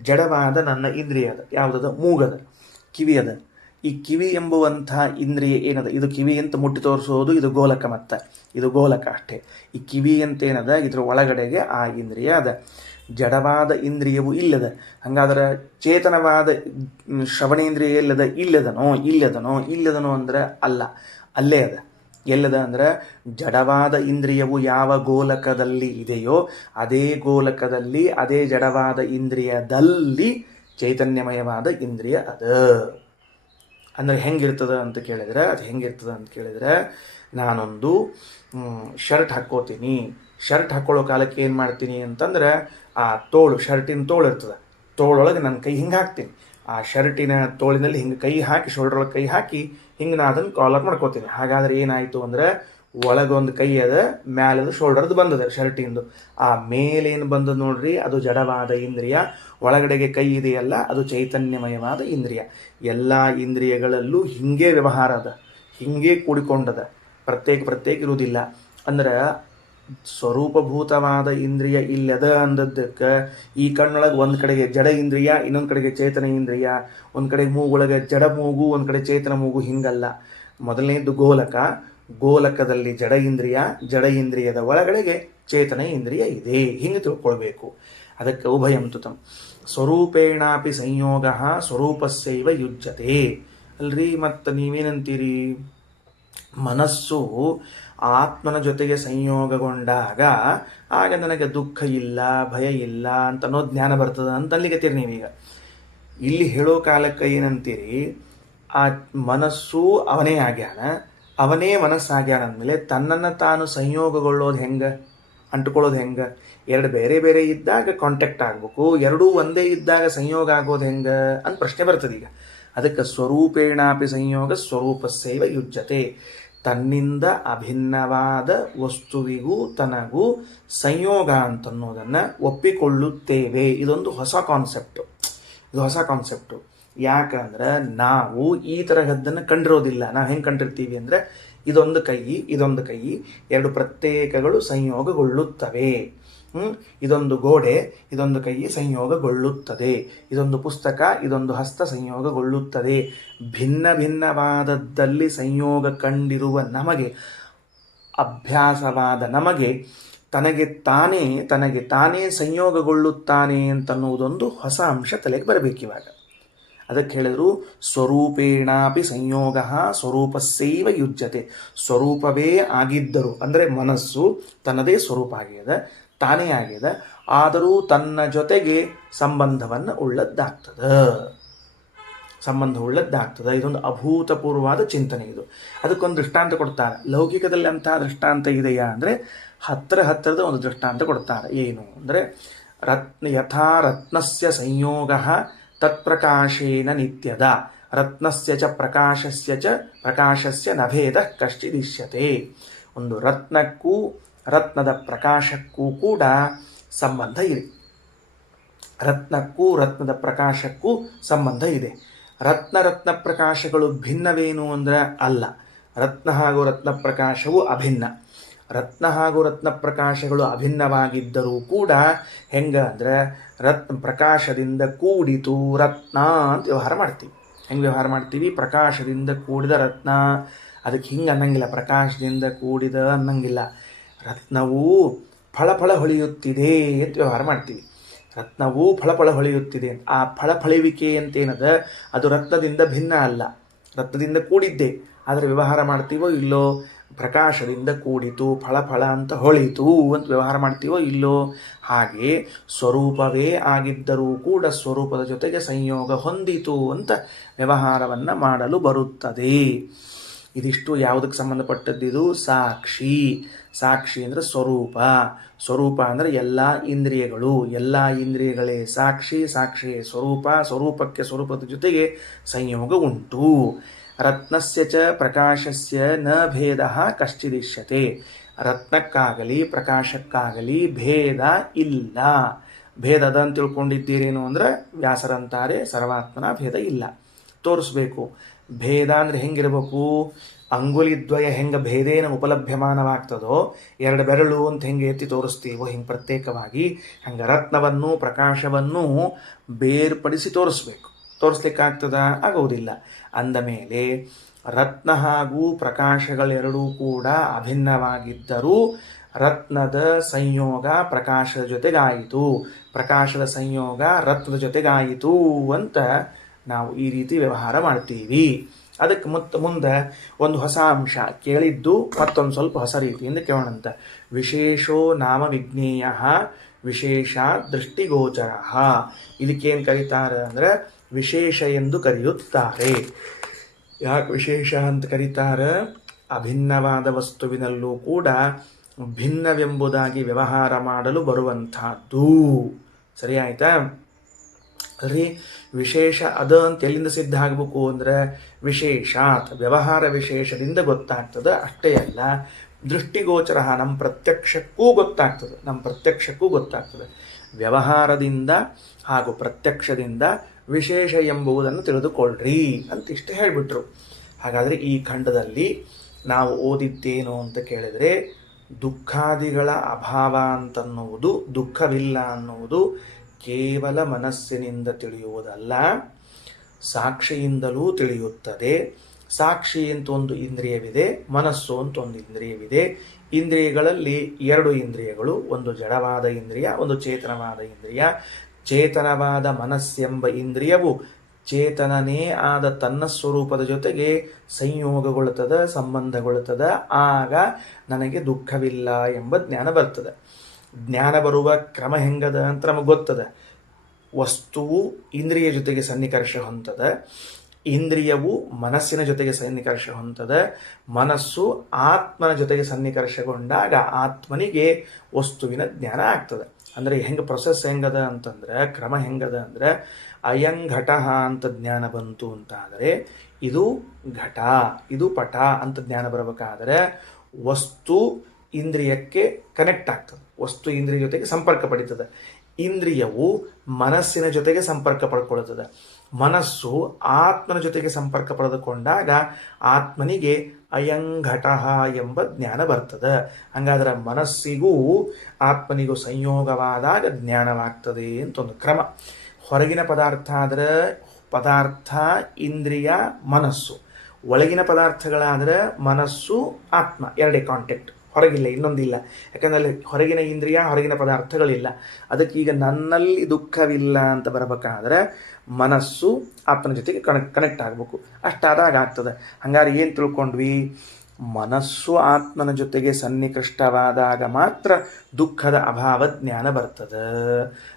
ಜಡವಾದ ನನ್ನ ಇಂದ್ರಿಯ ಅದ, ಯಾವುದದ? ಮೂಗದ, ಕಿವಿ ಅದ. ಈ ಕಿವಿ ಎಂಬುವಂಥ ಇಂದ್ರಿಯ ಏನದ? ಇದು ಕಿವಿ ಅಂತ ಮುಟ್ಟಿ ತೋರಿಸೋದು, ಇದು ಗೋಲಕ, ಮತ್ತು ಇದು ಗೋಲಕ ಅಷ್ಟೇ. ಈ ಕಿವಿ ಅಂತ ಏನದ, ಇದ್ರ ಒಳಗಡೆಗೆ ಆ ಇಂದ್ರಿಯ ಅದ. ಜಡವಾದ ಇಂದ್ರಿಯವು ಇಲ್ಲದ. ಹಂಗಾದ್ರೆ ಚೇತನವಾದ ಶ್ರವಣೇಂದ್ರಿಯ ಎಲ್ಲದ? ಇಲ್ಲದನೋ? ಇಲ್ಲದನೋ? ಇಲ್ಲದನೋ ಅಂದ್ರೆ ಅಲ್ಲ, ಅಲ್ಲೇ ಅದ. ಎಲ್ಲದ ಅಂದ್ರೆ ಜಡವಾದ ಇಂದ್ರಿಯವು ಯಾವ ಗೋಲಕದಲ್ಲಿ ಇದೆಯೋ ಅದೇ ಗೋಲಕದಲ್ಲಿ, ಅದೇ ಜಡವಾದ ಇಂದ್ರಿಯದಲ್ಲಿ ಚೈತನ್ಯಮಯವಾದ ಇಂದ್ರಿಯ ಅದ. ಅಂದರೆ ಹೆಂಗಿರ್ತದ ಅಂತ ಕೇಳಿದ್ರೆ, ಅದು ಹೆಂಗಿರ್ತದ ಅಂತ ಕೇಳಿದ್ರೆ, ನಾನೊಂದು ಶರ್ಟ್ ಹಾಕ್ಕೋತೀನಿ. ಶರ್ಟ್ ಹಾಕ್ಕೊಳ್ಳೋ ಕಾಲಕ್ಕೆ ಏನು ಮಾಡ್ತೀನಿ ಅಂತಂದ್ರೆ, ಆ ತೋಳು, ಶರ್ಟಿನ ತೋಳು ಇರ್ತದೆ, ತೋಳೊಳಗೆ ನನ್ನ ಕೈ ಹಿಂಗೆ ಹಾಕ್ತೀನಿ. ಆ ಶರ್ಟಿನ ತೋಳಿನಲ್ಲಿ ಹಿಂಗೆ ಕೈ ಹಾಕಿ, ಶೋಲ್ಡರ್ ಒಳಗೆ ಕೈ ಹಾಕಿ ಹಿಂಗೆ ನಾನು ಅದನ್ನು ಕಾಲರ್ ಮಾಡ್ಕೋತೀನಿ. ಹಾಗಾದ್ರೆ ಏನಾಯಿತು ಅಂದರೆ, ಒಳಗೊಂದು ಕೈ ಅದ, ಮ್ಯಾಲದು ಶೋಲ್ಡರ್ದು ಬಂದದ ಶರ್ಟಿಂದು. ಆ ಮೇಲೇನು ಬಂದದ ನೋಡ್ರಿ, ಅದು ಜಡವಾದ ಇಂದ್ರಿಯ. ಒಳಗಡೆಗೆ ಕೈ ಇದೆಯಲ್ಲ, ಅದು ಚೈತನ್ಯಮಯವಾದ ಇಂದ್ರಿಯ. ಎಲ್ಲ ಇಂದ್ರಿಯಗಳಲ್ಲೂ ಹಿಂಗೆ ವ್ಯವಹಾರ ಅದ, ಹಿಂಗೆ ಕೂಡಿಕೊಂಡದ, ಪ್ರತ್ಯೇಕ ಇರುವುದಿಲ್ಲ. ಅಂದ್ರೆ ಸ್ವರೂಪಭೂತವಾದ ಇಂದ್ರಿಯ ಇಲ್ಲದ ಅಂದದ್ದಕ್ಕೆ ಈ ಕಣ್ಣೊಳಗೆ ಒಂದು ಕಡೆಗೆ ಜಡ ಇಂದ್ರಿಯ, ಇನ್ನೊಂದು ಕಡೆಗೆ ಚೇತನ ಇಂದ್ರಿಯ, ಒಂದು ಕಡೆ ಮೂಗೊಳಗೆ ಜಡ ಮೂಗು, ಒಂದು ಕಡೆ ಚೇತನ ಮೂಗು, ಹಿಂಗಲ್ಲ. ಮೊದಲನೇದು ಗೋಲಕ, ಗೋಲಕದಲ್ಲಿ ಜಡ ಇಂದ್ರಿಯ, ಜಡ ಇಂದ್ರಿಯದ ಒಳಗಡೆಗೆ ಚೇತನ ಇಂದ್ರಿಯ ಇದೆ. ಹಿಂಗೆ ತಿಳ್ಕೊಳ್ಬೇಕು. ಅದಕ್ಕೆ ಉಭಯಂ ತುತಂ ಸ್ವರೂಪೇಣಾಪಿ ಸಂಯೋಗ ಸ್ವರೂಪಸ್ಯೈವ ಯುಜ್ಯತೆ. ಅಲ್ರಿ, ಮತ್ತು ನೀವೇನಂತೀರಿ? ಮನಸ್ಸು ಆತ್ಮನ ಜೊತೆಗೆ ಸಂಯೋಗಗೊಂಡಾಗ ಆಗ ನನಗೆ ದುಃಖ ಇಲ್ಲ, ಭಯ ಇಲ್ಲ ಅಂತ ಅನ್ನೋ ಜ್ಞಾನ ಬರ್ತದ ಅಂತ ಅಲ್ಲಿಗತ್ತೀರಿ ನೀವೀಗ. ಇಲ್ಲಿ ಹೇಳೋ ಕಾಲಕ್ಕೆ ಏನಂತೀರಿ? ಆ ಮನಸ್ಸು ಅವನೇ ಆಗ್ಯಾನ, ಅವನೇ ಮನಸ್ಸಾಗ್ಯಾನ ಅಂದಮೇಲೆ ತನ್ನನ್ನು ತಾನು ಸಂಯೋಗಗೊಳ್ಳೋದು ಹೆಂಗೆ, ಅಂಟ್ಕೊಳ್ಳೋದು ಹೆಂಗೆ? ಎರಡು ಬೇರೆ ಬೇರೆ ಇದ್ದಾಗ ಕಾಂಟ್ಯಾಕ್ಟ್ ಆಗಬೇಕು, ಎರಡೂ ಒಂದೇ ಇದ್ದಾಗ ಸಂಯೋಗ ಆಗೋದು ಹೆಂಗೆ ಅಂತ ಪ್ರಶ್ನೆ ಬರ್ತದೆ ಈಗ. ಅದಕ್ಕೆ ಸ್ವರೂಪೇಣಾಪಿ ಸಂಯೋಗ ಸ್ವರೂಪಸ್ಯೈವ ಯುಜ್ಯತೆ. ತನ್ನಿಂದ ಅಭಿನ್ನವಾದ ವಸ್ತುವಿಗೂ ತನಗೂ ಸಂಯೋಗ ಅಂತನ್ನೋದನ್ನು ಒಪ್ಪಿಕೊಳ್ಳುತ್ತೇವೆ. ಇದೊಂದು ಹೊಸ ಕಾನ್ಸೆಪ್ಟು, ಇದು ಹೊಸ ಕಾನ್ಸೆಪ್ಟು. ಯಾಕಂದ್ರೆ ನಾವು ಈ ತರಹದ್ದನ್ನು ಕಂಡಿರೋದಿಲ್ಲ. ನಾವು ಹೆಂಗೆ ಕಂಡಿರ್ತೀವಿ ಅಂದರೆ, ಇದೊಂದು ಕೈ, ಇದೊಂದು ಕೈ, ಎರಡು ಪ್ರತ್ಯೇಕಗಳು ಸಂಯೋಗಗೊಳ್ಳುತ್ತವೆ. ಇದೊಂದು ಗೋಡೆ, ಇದೊಂದು ಕೈ ಸಂಯೋಗಗೊಳ್ಳುತ್ತದೆ. ಇದೊಂದು ಪುಸ್ತಕ, ಇದೊಂದು ಹಸ್ತ ಸಂಯೋಗಗೊಳ್ಳುತ್ತದೆ. ಭಿನ್ನ ಭಿನ್ನವಾದದ್ದಲ್ಲಿ ಸಂಯೋಗ ಕಂಡಿರುವ ನಮಗೆ, ಅಭ್ಯಾಸವಾದ ನಮಗೆ, ತನಗೆ ತಾನೇ ಸಂಯೋಗಗೊಳ್ಳುತ್ತಾನೆ ಅಂತನ್ನುವುದೊಂದು ಹೊಸ ಅಂಶ ತಲೆಗೆ ಬರಬೇಕಿವಾಗ. ಅದಕ್ಕೆ ಹೇಳಿದ್ರು ಸ್ವರೂಪೇಣಾಪಿ ಸಂಯೋಗ ಸ್ವರೂಪಸ್ಯೈವ ಯುಜ್ಯತೆ. ಸ್ವರೂಪವೇ ಆಗಿದ್ದರು ಅಂದರೆ ಮನಸ್ಸು ತನ್ನದೇ ಸ್ವರೂಪ ಆಗ್ಯದ, ತಾನೇ ಆಗ್ಯದ, ಆದರೂ ತನ್ನ ಜೊತೆಗೆ ಸಂಬಂಧವನ್ನು ಉಳ್ಳದ್ದಾಗ್ತದೆ. ಇದೊಂದು ಅಭೂತಪೂರ್ವವಾದ ಚಿಂತನೆ ಇದು. ಅದಕ್ಕೊಂದು ದೃಷ್ಟಾಂತ ಕೊಡ್ತಾರೆ. ಲೌಕಿಕದಲ್ಲಿ ಅಂಥ ದೃಷ್ಟಾಂತ ಇದೆಯಾ ಅಂದರೆ ಹತ್ತಿರದ ಒಂದು ದೃಷ್ಟಾಂತ ಕೊಡ್ತಾರೆ. ಏನು ಅಂದರೆ, ಯಥಾ ರತ್ನಸ್ಯ ಸಂಯೋಗ ತತ್ಪ್ರಕಾಶೇನ ನಿತ್ಯದ ರತ್ನಸ್ಯ ಚ ಪ್ರಕಾಶಸ್ಯ ನಭೇದ ಕಶ್ಚಿದಿಶ್ಯತೆ. ಒಂದು ರತ್ನಕ್ಕೂ ರತ್ನದ ಪ್ರಕಾಶಕ್ಕೂ ಕೂಡ ಸಂಬಂಧ ಇದೆ. ರತ್ನಕ್ಕೂ ರತ್ನದ ಪ್ರಕಾಶಕ್ಕೂ ಸಂಬಂಧ ಇದೆ. ರತ್ನ ಪ್ರಕಾಶಗಳು ಭಿನ್ನವೇನು ಅಂದರೆ ಅಲ್ಲ. ರತ್ನ ಹಾಗೂ ರತ್ನ ಪ್ರಕಾಶವು ಅಭಿನ್ನ. ರತ್ನ ಹಾಗೂ ರತ್ನ ಪ್ರಕಾಶಗಳು ಅಭಿನ್ನವಾಗಿದ್ದರೂ ಕೂಡ ಹೆಂಗೆ ಅಂದರೆ, ರತ್ನ ಪ್ರಕಾಶದಿಂದ ಕೂಡಿತು ರತ್ನ ಅಂತ ವ್ಯವಹಾರ ಮಾಡ್ತೀವಿ. ಹೆಂಗೆ ವ್ಯವಹಾರ ಮಾಡ್ತೀವಿ? ಪ್ರಕಾಶದಿಂದ ಕೂಡಿದ ರತ್ನ. ಅದಕ್ಕೆ ಹಿಂಗೆ ಅನ್ನಂಗಿಲ್ಲ, ಪ್ರಕಾಶದಿಂದ ಕೂಡಿದ ಅನ್ನಂಗಿಲ್ಲ. ರತ್ನವು ಫಳಫಳ ಹೊಳೆಯುತ್ತಿದೆ ಅಂತ ವ್ಯವಹಾರ ಮಾಡ್ತೀವಿ. ರತ್ನವು ಫಳಫಳ ಹೊಳೆಯುತ್ತಿದೆ. ಆ ಫಳಫಳುವಿಕೆ ಅಂತೇನದ ಅದು ರತ್ನದಿಂದ ಭಿನ್ನ ಅಲ್ಲ, ರತ್ನದಿಂದ ಕೂಡಿದ್ದೆ. ಆದರೆ ವ್ಯವಹಾರ ಮಾಡ್ತೀವೋ ಇಲ್ಲೋ, ಪ್ರಕಾಶದಿಂದ ಕೂಡಿತು, ಫಳಫಳ ಅಂತ ಹೊಳಿತು ಅಂತ ವ್ಯವಹಾರ ಮಾಡ್ತೀವೋ ಇಲ್ಲೋ. ಹಾಗೆ ಸ್ವರೂಪವೇ ಆಗಿದ್ದರೂ ಕೂಡ ಸ್ವರೂಪದ ಜೊತೆಗೆ ಸಂಯೋಗ ಹೊಂದಿತು ಅಂತ ವ್ಯವಹಾರವನ್ನು ಮಾಡಲು ಬರುತ್ತದೆ. ಇದಿಷ್ಟು ಯಾವುದಕ್ಕೆ ಸಂಬಂಧಪಟ್ಟದ್ದಿದು? ಸಾಕ್ಷಿ. ಸಾಕ್ಷಿ ಅಂದರೆ ಸ್ವರೂಪ. ಸ್ವರೂಪ ಅಂದರೆ ಎಲ್ಲ ಇಂದ್ರಿಯಗಳು, ಎಲ್ಲ ಇಂದ್ರಿಯಗಳೇ ಸಾಕ್ಷಿ, ಸಾಕ್ಷಿಯೇ ಸ್ವರೂಪ, ಸ್ವರೂಪಕ್ಕೆ ಸ್ವರೂಪದ ಜೊತೆಗೆ ಸಂಯೋಗ ಉಂಟು. ರತ್ನಸ್ಯ ಚ ಪ್ರಕಾಶಸ್ಯ ನ ಭೇದ ಕಶ್ಚಿದಿಶ್ಯತೆ. ರತ್ನಕ್ಕಾಗಲಿ ಪ್ರಕಾಶಕ್ಕಾಗಲಿ ಭೇದ ಇಲ್ಲ. ಭೇದದ ಅಂತ ತಿಳ್ಕೊಂಡಿದ್ದೀರೇನು ಅಂದರೆ ವ್ಯಾಸರಂತಾರೆ ಸರ್ವಾತ್ಮನ ಭೇದ ಇಲ್ಲ. ತೋರಿಸ್ಬೇಕು. ಭೇದ ಅಂದರೆ ಹೆಂಗಿರಬೇಕು? ಅಂಗುಲಿದ್ವಯ ಹೆಂಗೆ ಭೇದೇನ ಉಪಲಭ್ಯಮಾನವಾಗ್ತದೋ, ಎರಡು ಬೆರಳು ಅಂತ ಹೆಂಗೆ ಎತ್ತಿ ತೋರಿಸ್ತೀವೋ ಹಿಂಗೆ ಪ್ರತ್ಯೇಕವಾಗಿ, ಹಂಗೆ ರತ್ನವನ್ನು ಪ್ರಕಾಶವನ್ನು ಬೇರ್ಪಡಿಸಿ ತೋರಿಸ್ಬೇಕು. ತೋರಿಸ್ಲಿಕ್ಕಾಗ್ತದ? ಆಗೋದಿಲ್ಲ. ಅಂದ ಮೇಲೆ ರತ್ನ ಹಾಗೂ ಪ್ರಕಾಶಗಳೆರಡೂ ಕೂಡ ಅಭಿನ್ನವಾಗಿದ್ದರೂ ರತ್ನದ ಸಂಯೋಗ ಪ್ರಕಾಶದ ಜೊತೆಗಾಯಿತು, ಪ್ರಕಾಶದ ಸಂಯೋಗ ರತ್ನದ ಜೊತೆಗಾಯಿತು ಅಂತ ನಾವು ಈ ರೀತಿ ವ್ಯವಹಾರ ಮಾಡ್ತೀವಿ. ಅದಕ್ಕೆ ಮುಂದೆ ಒಂದು ಹೊಸ ಅಂಶ ಕೇಳಿದ್ದು ಮತ್ತೊಂದು ಸ್ವಲ್ಪ ಹೊಸ ರೀತಿಯಿಂದ ಕೇಳೋಣಂತ. ವಿಶೇಷೋ ನಾಮ ವಿಜ್ಞೇಯ ವಿಶೇಷ ದೃಷ್ಟಿಗೋಚರ. ಇದಕ್ಕೇನು ಕರೀತಾರೆ ಅಂದರೆ ವಿಶೇಷ ಎಂದು ಕರೆಯುತ್ತಾರೆ. ಯಾಕೆ ವಿಶೇಷ ಅಂತ ಕರೀತಾರೆ? ಅಭಿನ್ನವಾದ ವಸ್ತುವಿನಲ್ಲೂ ಕೂಡ ಭಿನ್ನವೆಂಬುದಾಗಿ ವ್ಯವಹಾರ ಮಾಡಲು ಬರುವಂತಹದ್ದು. ಸರಿ ಆಯ್ತಾ? ಅಲ್ರಿ, ವಿಶೇಷ ಅದ ಅಂತ ಎಲ್ಲಿಂದ ಸಿದ್ಧ ಆಗಬೇಕು ಅಂದರೆ ವಿಶೇಷಾತ್, ವ್ಯವಹಾರ ವಿಶೇಷದಿಂದ ಗೊತ್ತಾಗ್ತದೆ. ಅಷ್ಟೇ ಅಲ್ಲ, ದೃಷ್ಟಿಗೋಚರ, ನಮ್ಮ ಪ್ರತ್ಯಕ್ಷಕ್ಕೂ ಗೊತ್ತಾಗ್ತದೆ. ನಮ್ಮ ಪ್ರತ್ಯಕ್ಷಕ್ಕೂ ಗೊತ್ತಾಗ್ತದೆ. ವ್ಯವಹಾರದಿಂದ ಹಾಗೂ ಪ್ರತ್ಯಕ್ಷದಿಂದ ವಿಶೇಷ ಎಂಬುದನ್ನು ತಿಳಿದುಕೊಳ್ಳ್ರಿ ಅಂತ ಇಷ್ಟು ಹೇಳಿಬಿಟ್ರು. ಹಾಗಾದರೆ ಈ ಖಂಡದಲ್ಲಿ ನಾವು ಓದಿದ್ದೇನು ಅಂತ ಕೇಳಿದರೆ, ದುಃಖಾದಿಗಳ ಅಭಾವ ಅಂತನ್ನುವುದು, ದುಃಖವಿಲ್ಲ ಅನ್ನುವುದು ಕೇವಲ ಮನಸ್ಸಿನಿಂದ ತಿಳಿಯುವುದಲ್ಲ, ಸಾಕ್ಷಿಯಿಂದಲೂ ತಿಳಿಯುತ್ತದೆ. ಸಾಕ್ಷಿ ಅಂತ ಒಂದು ಇಂದ್ರಿಯವಿದೆ, ಮನಸ್ಸು ಅಂತ ಒಂದು ಇಂದ್ರಿಯವಿದೆ. ಇಂದ್ರಿಯಗಳಲ್ಲಿ ಎರಡು ಇಂದ್ರಿಯಗಳು, ಒಂದು ಜಡವಾದ ಇಂದ್ರಿಯ, ಒಂದು ಚೇತನವಾದ ಇಂದ್ರಿಯ. ಚೇತನವಾದ ಮನಸ್ಸೆಂಬ ಇಂದ್ರಿಯವು ಚೇತನನೇ ಆದ ತನ್ನ ಸ್ವರೂಪದ ಜೊತೆಗೆ ಸಂಯೋಗಗೊಳ್ಳುತ್ತದೆ, ಸಂಬಂಧಗೊಳ್ಳುತ್ತದೆ. ಆಗ ನನಗೆ ದುಃಖವಿಲ್ಲ ಎಂಬ ಜ್ಞಾನ ಬರ್ತದೆ. ಜ್ಞಾನ ಬರುವ ಕ್ರಮ ಹೆಂಗದ ಅಂತ ನಮಗೆ ಗೊತ್ತದೆ. ವಸ್ತುವು ಇಂದ್ರಿಯ ಜೊತೆಗೆ ಸನ್ನಿಕರ್ಷ ಹೊಂದದ, ಇಂದ್ರಿಯವು ಮನಸ್ಸಿನ ಜೊತೆಗೆ ಸನ್ನಿಕರ್ಷ ಹೊಂದದ, ಮನಸ್ಸು ಆತ್ಮನ ಜೊತೆಗೆ ಸನ್ನಿಕರ್ಷಗೊಂಡಾಗ ಆತ್ಮನಿಗೆ ವಸ್ತುವಿನ ಜ್ಞಾನ ಆಗ್ತದೆ. ಅಂದರೆ ಹೆಂಗೆ ಪ್ರೊಸೆಸ್ ಹೆಂಗದ ಅಂತಂದ್ರೆ, ಕ್ರಮ ಹೆಂಗದ ಅಂದರೆ, ಅಯಂ ಘಟ ಅಂತ ಜ್ಞಾನ ಬಂತು ಅಂತಾದರೆ ಇದು ಘಟ, ಇದು ಪಟ ಅಂತ ಜ್ಞಾನ ಬರಬೇಕಾದರೆ ವಸ್ತು ಇಂದ್ರಿಯಕ್ಕೆ ಕನೆಕ್ಟ್ ಆಗ್ತದೆ, ವಸ್ತು ಇಂದ್ರಿಯ ಜೊತೆಗೆ ಸಂಪರ್ಕ ಪಡಿತದೆ. ಇಂದ್ರಿಯವು ಮನಸ್ಸಿನ ಜೊತೆಗೆ ಸಂಪರ್ಕ ಪಡ್ಕೊಳ್ಳುತ್ತದೆ. ಮನಸ್ಸು ಆತ್ಮನ ಜೊತೆಗೆ ಸಂಪರ್ಕ ಪಡೆದುಕೊಂಡಾಗ ಆತ್ಮನಿಗೆ ಅಯಂಘಟ ಎಂಬ ಜ್ಞಾನ ಬರ್ತದೆ. ಹಂಗಾದ್ರೆ ಮನಸ್ಸಿಗೂ ಆತ್ಮನಿಗೂ ಸಂಯೋಗವಾದಾಗ ಜ್ಞಾನವಾಗ್ತದೆ ಅಂತ ಒಂದು ಕ್ರಮ. ಹೊರಗಿನ ಪದಾರ್ಥ ಆದರೆ ಪದಾರ್ಥ, ಇಂದ್ರಿಯ, ಮನಸ್ಸು. ಒಳಗಿನ ಪದಾರ್ಥಗಳಾದರೆ ಮನಸ್ಸು, ಆತ್ಮ, ಎರಡೇ ಕಾಂಟ್ಯಾಕ್ಟ್. ಹೊರಗಿಲ್ಲ, ಇನ್ನೊಂದಿಲ್ಲ. ಯಾಕಂದರೆ ಹೊರಗಿನ ಇಂದ್ರಿಯ, ಹೊರಗಿನ ಪದಾರ್ಥಗಳಿಲ್ಲ. ಅದಕ್ಕೆ ಈಗ ನನ್ನಲ್ಲಿ ದುಃಖವಿಲ್ಲ ಅಂತ ಬರಬೇಕಾದ್ರೆ ಮನಸ್ಸು ಆತ್ಮನ ಜೊತೆಗೆ ಕನೆಕ್ಟ್ ಆಗಬೇಕು. ಅಷ್ಟಾದಾಗ ಆಗ್ತದೆ. ಹಂಗಾರೆ ಏನು ತಿಳ್ಕೊಂಡ್ವಿ? ಮನಸ್ಸು ಆತ್ಮನ ಜೊತೆಗೆ ಸನ್ನಿಕೃಷ್ಟವಾದಾಗ ಮಾತ್ರ ದುಃಖದ ಅಭಾವ ಜ್ಞಾನ ಬರ್ತದೆ.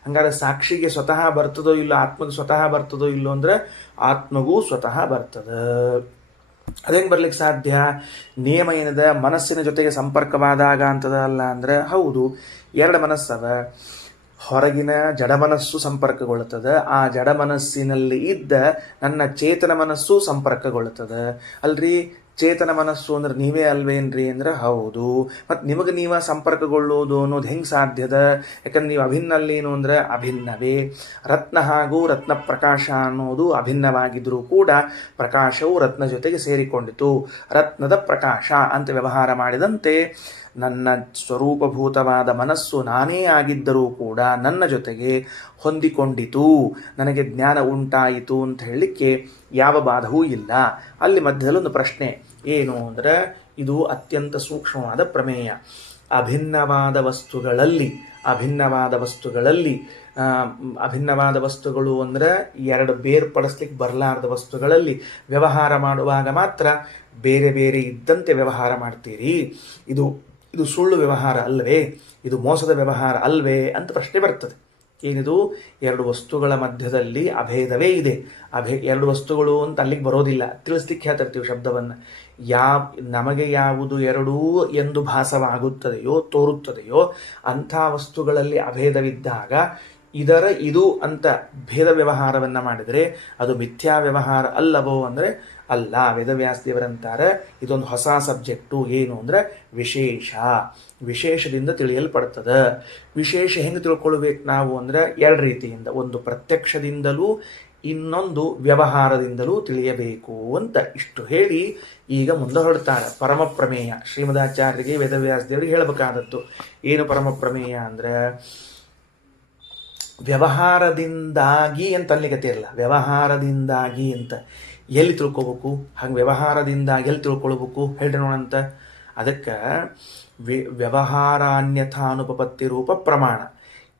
ಹಂಗಾರೆ ಸಾಕ್ಷಿಗೆ ಸ್ವತಃ ಬರ್ತದೋ ಇಲ್ಲೋ, ಆತ್ಮಗೆ ಸ್ವತಃ ಬರ್ತದೋ ಇಲ್ಲೋ ಅಂದರೆ ಆತ್ಮಗೂ ಸ್ವತಃ ಬರ್ತದೆ. ಅದೇನು ಬರ್ಲಿಕ್ಕೆ ಸಾಧ್ಯ? ನಿಯಮ ಏನಿದೆ, ಮನಸ್ಸಿನ ಜೊತೆಗೆ ಸಂಪರ್ಕವಾದಾಗ ಅಂತದಲ್ಲ ಅಂದರೆ ಹೌದು, ಎರಡು ಮನಸ್ಸವ. ಹೊರಗಿನ ಜಡಮನಸ್ಸು ಸಂಪರ್ಕಗೊಳ್ಳುತ್ತದೆ, ಆ ಜಡಮನಸ್ಸಿನಲ್ಲಿ ಇದ್ದ ನನ್ನ ಚೇತನ ಮನಸ್ಸು ಸಂಪರ್ಕಗೊಳ್ಳುತ್ತದೆ. ಅಲ್ರಿ, ಚೇತನ ಮನಸ್ಸು ಅಂದ್ರೆ ನೀವೇ ಅಲ್ವೇನ್ರಿ ಅಂದ್ರೆ ಹೌದು. ಮತ್ತು ನಿಮಗೆ ನೀವೇ ಸಂಪರ್ಕಗೊಳ್ಳೋದು ಅನ್ನೋದು ಹೆಂಗೆ ಸಾಧ್ಯದ? ಯಾಕಂದ್ರೆ ನೀವು ಅಭಿನ್ನಲ್ಲೇನು ಅಂದರೆ ಅಭಿನ್ನವೇ. ರತ್ನ ಹಾಗೂ ರತ್ನ ಪ್ರಕಾಶ ಅನ್ನೋದು ಅಭಿನ್ನವಾಗಿದ್ದರೂ ಕೂಡ ಪ್ರಕಾಶವು ರತ್ನ ಜೊತೆಗೆ ಸೇರಿಕೊಂಡಿತು. ರತ್ನದ ಪ್ರಕಾಶ ಅಂತ ವ್ಯವಹಾರ ಮಾಡಿದಂತೆ ನನ್ನ ಸ್ವರೂಪಭೂತವಾದ ಮನಸ್ಸು ನಾನೇ ಆಗಿದ್ದರೂ ಕೂಡ ನನ್ನ ಜೊತೆಗೆ ಹೊಂದಿಕೊಂಡಿತು, ನನಗೆ ಜ್ಞಾನ ಉಂಟಾಯಿತು ಅಂತ ಹೇಳಲಿಕ್ಕೆ ಯಾವ ಬಾಧವೂ ಇಲ್ಲ. ಅಲ್ಲಿ ಮಧ್ಯದಲ್ಲಿ ಒಂದು ಪ್ರಶ್ನೆ ಏನು ಅಂದರೆ, ಇದು ಅತ್ಯಂತ ಸೂಕ್ಷ್ಮವಾದ ಪ್ರಮೇಯ. ಅಭಿನ್ನವಾದ ವಸ್ತುಗಳಲ್ಲಿ ಅಭಿನ್ನವಾದ ವಸ್ತುಗಳು ಅಂದರೆ ಎರಡು ಬೇರ್ಪಡಿಸ್ಲಿಕ್ಕೆ ಬರಲಾರದ ವಸ್ತುಗಳಲ್ಲಿ ವ್ಯವಹಾರ ಮಾಡುವಾಗ ಮಾತ್ರ ಬೇರೆ ಬೇರೆ ಇದ್ದಂತೆ ವ್ಯವಹಾರ ಮಾಡ್ತೀರಿ. ಇದು ಸುಳ್ಳು ವ್ಯವಹಾರ ಅಲ್ವೇ, ಇದು ಮೋಸದ ವ್ಯವಹಾರ ಅಲ್ವೇ ಅಂತ ಪ್ರಶ್ನೆ ಬರ್ತದೆ. ಏನಿದು? ಎರಡು ವಸ್ತುಗಳ ಮಧ್ಯದಲ್ಲಿ ಅಭೇದವೇ ಇದೆ. ಎರಡು ವಸ್ತುಗಳು ಅಂತ ಅಲ್ಲಿಗೆ ಬರೋದಿಲ್ಲ, ತಿಳಿಸ್ಲಿಕ್ಕೆ ಹೇಳ್ತಿರ್ತೀವಿ ಶಬ್ದವನ್ನು. ನಮಗೆ ಯಾವುದು ಎರಡೂ ಎಂದು ಭಾಸವಾಗುತ್ತದೆಯೋ ತೋರುತ್ತದೆಯೋ ಅಂಥ ವಸ್ತುಗಳಲ್ಲಿ ಅಭೇದವಿದ್ದಾಗ ಇದು ಅಂತ ಭೇದ ವ್ಯವಹಾರವನ್ನು ಮಾಡಿದರೆ ಅದು ಮಿಥ್ಯಾ ವ್ಯವಹಾರ ಅಲ್ಲವೋ ಅಂದರೆ ಅಲ್ಲ. ವೇದವ್ಯಾಸದೇವರಂತಾರೆ ಇದೊಂದು ಹೊಸ ಸಬ್ಜೆಕ್ಟು. ಏನು ಅಂದರೆ ವಿಶೇಷದಿಂದ ತಿಳಿಯಲ್ಪಡ್ತದೆ. ವಿಶೇಷ ಹೆಂಗೆ ತಿಳ್ಕೊಳ್ಬೇಕು ನಾವು ಅಂದರೆ ಎರಡು ರೀತಿಯಿಂದ, ಒಂದು ಪ್ರತ್ಯಕ್ಷದಿಂದಲೂ ಇನ್ನೊಂದು ವ್ಯವಹಾರದಿಂದಲೂ ತಿಳಿಯಬೇಕು ಅಂತ ಇಷ್ಟು ಹೇಳಿ ಈಗ ಮುಂದೆ ಹೊರಡ್ತಾಳೆ. ಪರಮಪ್ರಮೇಯ ಶ್ರೀಮದಾಚಾರ್ಯರಿಗೆ ವೇದವ್ಯಾಸದೇವರಿಗೆ ಹೇಳಬೇಕಾದದ್ದು ಏನು ಪರಮಪ್ರಮೇಯ ಅಂದರೆ ವ್ಯವಹಾರದಿಂದಾಗಿ ಅಂತ ಅನ್ಲಿಕ್ಕತ್ತಿರಲ್ಲ, ವ್ಯವಹಾರದಿಂದಾಗಿ ಅಂತ ಎಲ್ಲಿ ತಿಳ್ಕೊಬೇಕು? ಹಂಗೆ ವ್ಯವಹಾರದಿಂದಾಗಿ ಎಲ್ಲಿ ತಿಳ್ಕೊಳ್ಬೇಕು ಹೇಳ್ರಿ ನೋಡಂತ. ಅದಕ್ಕೆ ವ್ಯವಹಾರಾನ್ಯಥಾನುಪಪತ್ತಿ ರೂಪ ಪ್ರಮಾಣ,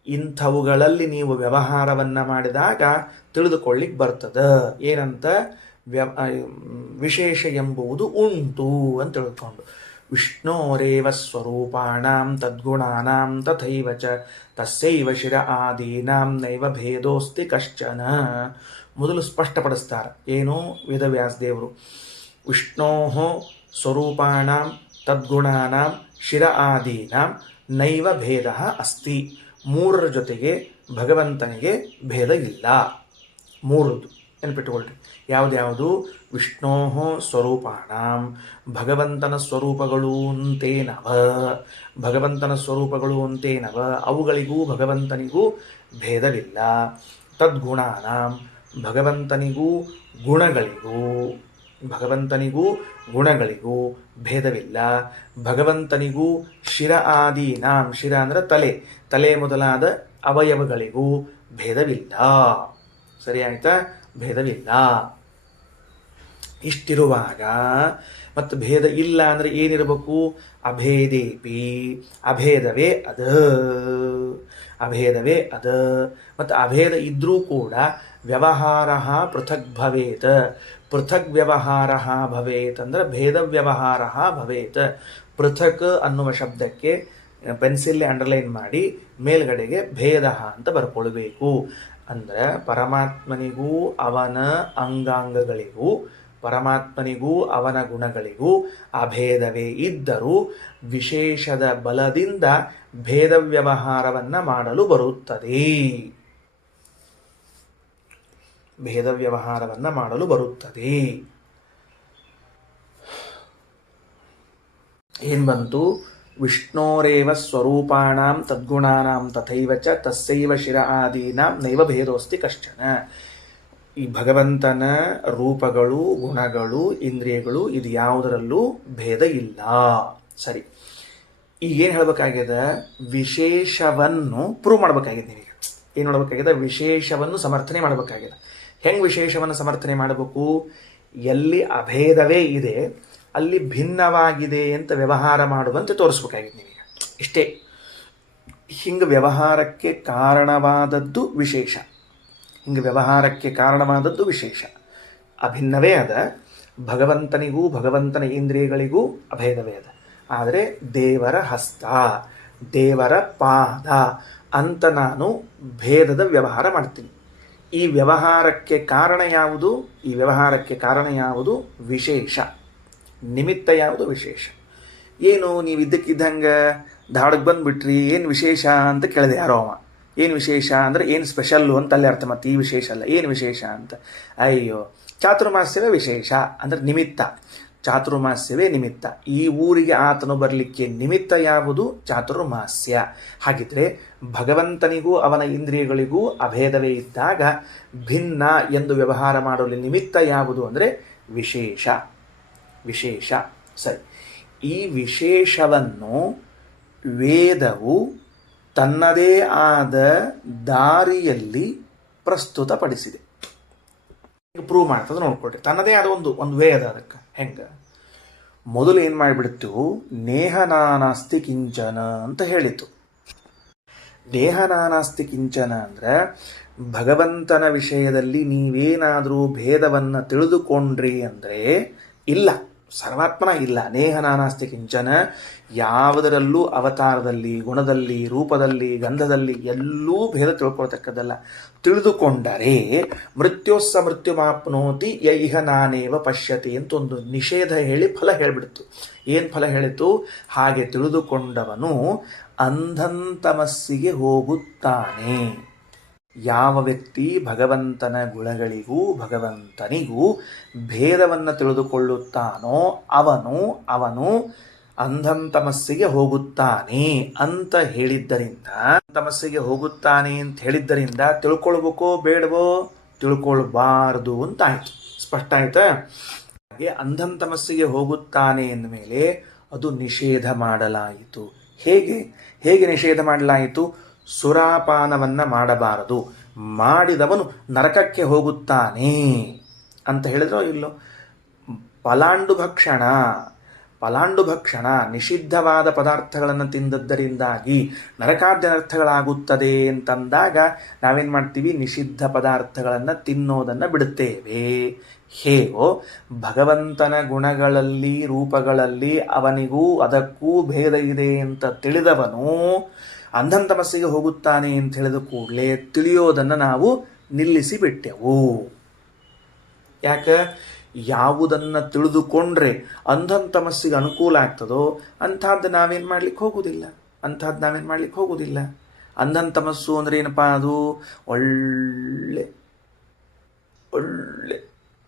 ಇಂಥವುಗಳಲ್ಲಿ ನೀವು ವ್ಯವಹಾರವನ್ನು ಮಾಡಿದಾಗ ತಿಳಿದುಕೊಳ್ಳಿಕ್ಕೆ ಬರ್ತದೆ. ಏನಂತ? ವಿಶೇಷ ಎಂಬುದು ಉಂಟು ಅಂತ ತಿಳ್ಕೊಂಡು. ವಿಷ್ಣೋರೇವ ಸ್ವರೂಪಾಣಾಂ ತದ್ಗುಣಾನಾಂ ತಥೈವ ಚ ತಸ್ಯೈವ ಶಿರ ಆದೀನಾಂ ನೈವ ಭೇದೋಸ್ತಿ ಕಶ್ಚನ. ಮೊದಲು ಸ್ಪಷ್ಟಪಡಿಸ್ತಾರೆ. ಏನು? ವೇದವ್ಯಾಸದೇವರು ವಿಷ್ಣೋ ಸ್ವರೂಪಾಣಾಂ ತದ್ಗುಣಾನಾಂ ಶಿರ ಆದೀನಾಂ ನೈವ ಭೇದ ಅಸ್ತಿ. ಮೂರರ ಜೊತೆಗೆ ಭಗವಂತನಿಗೆ ಭೇದ ಇಲ್ಲ. ಮೂರದು ನೆನಪಿಟ್ಟುಕೊಳ್ಳ್ರಿ. ಯಾವುದ್ಯಾವುದು? ವಿಷ್ಣೋ ಸ್ವರೂಪಾಣಾಂ, ಭಗವಂತನ ಸ್ವರೂಪಗಳು ಅಂತೇನವ, ಅವುಗಳಿಗೂ ಭಗವಂತನಿಗೂ ಭೇದವಿಲ್ಲ. ತದ್ಗುಣಾನಾಂ, ಭಗವಂತನಿಗೂ ಗುಣಗಳಿಗೂ ಭೇದವಿಲ್ಲ. ಭಗವಂತನಿಗೂ ಶಿರ ಆದೀನಾಂ, ಶಿರ ಅಂದರೆ ತಲೆ ಮೊದಲಾದ ಅವಯವಗಳಿಗೂ ಭೇದವಿಲ್ಲ. ಸರಿ ಆಯ್ತಾ? ಭೇದವಿಲ್ಲ. ಇಷ್ಟಿರುವಾಗ ಮತ್ತು ಭೇದ ಇಲ್ಲ ಅಂದರೆ ಏನಿರಬೇಕು? ಅಭೇದೇಪಿ, ಅಭೇದವೇ ಅದ. ಮತ್ತು ಅಭೇದ ಇದ್ರೂ ಕೂಡ ವ್ಯವಹಾರ ಪೃಥಕ್ ಭವೇತ್. ಪೃಥಕ್ ವ್ಯವಹಾರ ಭವೇತ್ ಅಂದರೆ ಭೇದ ವ್ಯವಹಾರ ಭವೇತ್. ಪೃಥಕ್ ಅನ್ನುವ ಶಬ್ದಕ್ಕೆ ಪೆನ್ಸಿಲ್ ಅಂಡರ್ಲೈನ್ ಮಾಡಿ ಮೇಲ್ಗಡೆಗೆ ಭೇದ ಅಂತ ಬರ್ಕೊಳ್ಬೇಕು. ಅಂದರೆ ಪರಮಾತ್ಮನಿಗೂ ಅವನ ಅಂಗಾಂಗಗಳಿಗೂ ಪರಮಾತ್ಮನಿಗೂ ಅವನ ಗುಣಗಳಿಗೂ ಅಭೇದವೇ ಇದ್ದರೂ ವಿಶೇಷದ ಬಲದಿಂದ ಭೇದ ವ್ಯವಹಾರವನ್ನು ಮಾಡಲು ಬರುತ್ತದೆ. ಏನ್ ಬಂತು? ವಿಷ್ಣೋರೇವ ಸ್ವರೂಪಾಣಾಂ ತದ್ಗುಣಾನಾಂ ತಥೈವ ಚ ತಸ್ಯೈವ ಶಿರ ಆದೀನಾಂ ನೈವ ಭೇದೋಸ್ತಿ ಕಶ್ಚನ. ಈ ಭಗವಂತನ ರೂಪಗಳು, ಗುಣಗಳು, ಇಂದ್ರಿಯಗಳು ಇದು ಯಾವುದರಲ್ಲೂ ಭೇದ ಇಲ್ಲ. ಸರಿ, ಈಗೇನು ಹೇಳಬೇಕಾಗಿದೆ? ವಿಶೇಷವನ್ನು ಪ್ರೂವ್ ಮಾಡಬೇಕಾಗಿದೆ. ನೀವೀಗ ಏನು ಮಾಡಬೇಕಾಗಿದೆ? ವಿಶೇಷವನ್ನು ಸಮರ್ಥನೆ ಮಾಡಬೇಕಾಗಿದೆ. ಹೆಂಗೆ ವಿಶೇಷವನ್ನು ಸಮರ್ಥನೆ ಮಾಡಬೇಕು? ಎಲ್ಲಿ ಅಭೇದವೇ ಇದೆ ಅಲ್ಲಿ ಭಿನ್ನವಾಗಿದೆ ಅಂತ ವ್ಯವಹಾರ ಮಾಡುವಂತೆ ತೋರಿಸ್ಬೇಕಾಗಿದೆ ನೀವೀಗ. ಇಷ್ಟೇ. ಹಿಂಗೆ ವ್ಯವಹಾರಕ್ಕೆ ಕಾರಣವಾದದ್ದು ವಿಶೇಷ. ಅಭಿನ್ನವೇ ಅದ. ಭಗವಂತನಿಗೂ ಭಗವಂತನ ಇಂದ್ರಿಯಗಳಿಗೂ ಅಭೇದವೇ ಅದ. ಆದರೆ ದೇವರ ಹಸ್ತ, ದೇವರ ಪಾದ ಅಂತ ನಾನು ಭೇದದ ವ್ಯವಹಾರ ಮಾಡ್ತೀನಿ. ಈ ವ್ಯವಹಾರಕ್ಕೆ ಕಾರಣ ಯಾವುದು? ವಿಶೇಷ. ನಿಮಿತ್ತ ಯಾವುದು? ವಿಶೇಷ. ಏನು ನೀವು ಇದ್ದಕ್ಕಿದ್ದಂಗೆ ಧಾಡಕ್ಕೆ ಬಂದುಬಿಟ್ರಿ, ಏನು ವಿಶೇಷ ಅಂತ ಕೇಳಿದೆ ಯಾರೋ ಅವ. ಏನು ವಿಶೇಷ ಅಂದರೆ ಏನು ಸ್ಪೆಷಲ್ಲು ಅಂತ ಅಲ್ಲಿ ಅರ್ಥ. ಮತ್ತು ಈ ವಿಶೇಷ ಅಲ್ಲ, ಏನು ವಿಶೇಷ ಅಂತ. ಅಯ್ಯೋ, ಚಾತುರ್ಮಾಸ್ಯವೇ ವಿಶೇಷ ಅಂದರೆ ನಿಮಿತ್ತ. ಚಾತುರ್ಮಾಸ್ಯವೇ ನಿಮಿತ್ತ. ಈ ಊರಿಗೆ ಆತನು ಬರಲಿಕ್ಕೆ ನಿಮಿತ್ತ ಯಾವುದು? ಚಾತುರ್ಮಾಸ್ಯ. ಹಾಗಿದ್ರೆ ಭಗವಂತನಿಗೂ ಅವನ ಇಂದ್ರಿಯಗಳಿಗೂ ಅಭೇದವೇ ಇದ್ದಾಗ ಭಿನ್ನ ಎಂದು ವ್ಯವಹಾರ ಮಾಡಲು ನಿಮಿತ್ತ ಯಾವುದು ಅಂದರೆ ವಿಶೇಷ. ಸರಿ, ಈ ವಿಶೇಷವನ್ನು ವೇದವು ತನ್ನದೇ ಆದ ದಾರಿಯಲ್ಲಿ ಪ್ರಸ್ತುತಪಡಿಸಿದೆ. ಪ್ರೂವ್ ಮಾಡ್ತದೆ ನೋಡ್ಕೊಳ್ರಿ. ತನ್ನದೇ ಆದ ಒಂದು ವೇ ಅದ. ಅದಕ್ಕೆ ಹೆಂಗೆ? ಮೊದಲು ಏನು ಮಾಡಿಬಿಡ್ತು, ನೇಹ ನಾನಾಸ್ತಿ ಕಿಂಚನ ಅಂತ ಹೇಳಿತು. ನೇಹ ನಾನಾಸ್ತಿ ಕಿಂಚನ ಅಂದರೆ ಭಗವಂತನ ವಿಷಯದಲ್ಲಿ ನೀವೇನಾದರೂ ಭೇದವನ್ನು ತಿಳಿದುಕೊಂಡ್ರಿ ಅಂದರೆ ಇಲ್ಲ, ಸರ್ವಾತ್ಮನ ಇಲ್ಲ. ನೇಹ ನಾನಾಸ್ತಿ ಕಿಂಚನ, ಯಾವುದರಲ್ಲೂ ಅವತಾರದಲ್ಲಿ, ಗುಣದಲ್ಲಿ, ರೂಪದಲ್ಲಿ, ಗಂಧದಲ್ಲಿ ಎಲ್ಲೂ ಭೇದ ತಿಳ್ಕೊಳ್ತಕ್ಕದ್ದಲ್ಲ. ತಿಳಿದುಕೊಂಡರೆ ಮೃತ್ಯೋಸ್ಸ ಮೃತ್ಯುಮಾಪ್ನೋತಿ ಯೈಹ ನಾನೇವ ಪಶ್ಯತಿ ಅಂತ ಒಂದು ನಿಷೇಧ ಹೇಳಿ ಫಲ ಹೇಳಿಬಿಡ್ತು. ಏನು ಫಲ ಹೇಳಿತು? ಹಾಗೆ ತಿಳಿದುಕೊಂಡವನು ಅಂಧಂತಮಸ್ಸಿಗೆ ಹೋಗುತ್ತಾನೆ. ಯಾವ ವ್ಯಕ್ತಿ ಭಗವಂತನ ಗುಣಗಳಿಗೂ ಭಗವಂತನಿಗೂ ಭೇದವನ್ನು ತಿಳಿದುಕೊಳ್ಳುತ್ತಾನೋ ಅವನು ಅಂಧಂತಮಸ್ಸಿಗೆ ಹೋಗುತ್ತಾನೆ ಅಂತ ಹೇಳಿದ್ದರಿಂದ, ತಮಸ್ಸಿಗೆ ಹೋಗುತ್ತಾನೆ ಅಂತ ಹೇಳಿದ್ದರಿಂದ ತಿಳ್ಕೊಳ್ಬೇಕೋ ಬೇಡವೋ? ತಿಳ್ಕೊಳ್ಬಾರ್ದು ಅಂತ ಆಯ್ತು. ಸ್ಪಷ್ಟ ಆಯ್ತಾ? ಹಾಗೆ ಅಂಧಂತಮಸ್ಸಿಗೆ ಹೋಗುತ್ತಾನೆ ಅಂದಮೇಲೆ ಅದು ನಿಷೇಧ ಮಾಡಲಾಯಿತು. ಹೇಗೆ ನಿಷೇಧ ಮಾಡಲಾಯಿತು? ಸುರಾಪಾನವನ್ನು ಮಾಡಬಾರದು, ಮಾಡಿದವನು ನರಕಕ್ಕೆ ಹೋಗುತ್ತಾನೆ ಅಂತ ಹೇಳಿದ್ರೋ ಇಲ್ಲೋ. ಪಲಾಂಡು ಭಕ್ಷಣ ನಿಷಿದ್ಧವಾದ ಪದಾರ್ಥಗಳನ್ನು ತಿಂದದ್ದರಿಂದಾಗಿ ನರಕಾದ್ಯನರ್ಥಗಳಾಗುತ್ತದೆ ಅಂತಂದಾಗ ನಾವೇನು ಮಾಡ್ತೀವಿ? ನಿಷಿದ್ಧ ಪದಾರ್ಥಗಳನ್ನು ತಿನ್ನೋದನ್ನು ಬಿಡುತ್ತೇವೆ. ಹೇಗೋ ಭಗವಂತನ ಗುಣಗಳಲ್ಲಿ, ರೂಪಗಳಲ್ಲಿ ಅವನಿಗೂ ಅದಕ್ಕೂ ಭೇದ ಇದೆ ಅಂತ ತಿಳಿದವನು ಅಂಧಂತಮಸ್ಸಿಗೆ ಹೋಗುತ್ತಾನೆ ಅಂತ ಹೇಳಿದ ಕೂಡಲೇ ತಿಳಿಯೋದನ್ನು ನಾವು ನಿಲ್ಲಿಸಿ ಬಿಟ್ಟೆವು. ಯಾಕೆ? ಯಾವುದನ್ನು ತಿಳಿದುಕೊಂಡ್ರೆ ಅಂಧಂತಮಸ್ಸಿಗೆ ಅನುಕೂಲ ಆಗ್ತದೋ ಅಂಥದ್ದು ನಾವೇನು ಮಾಡ್ಲಿಕ್ಕೆ ಹೋಗುವುದಿಲ್ಲ. ಅಂಧಂತಮಸ್ಸು ಅಂದ್ರೆ ಏನಪ್ಪ? ಅದು ಒಳ್ಳೆ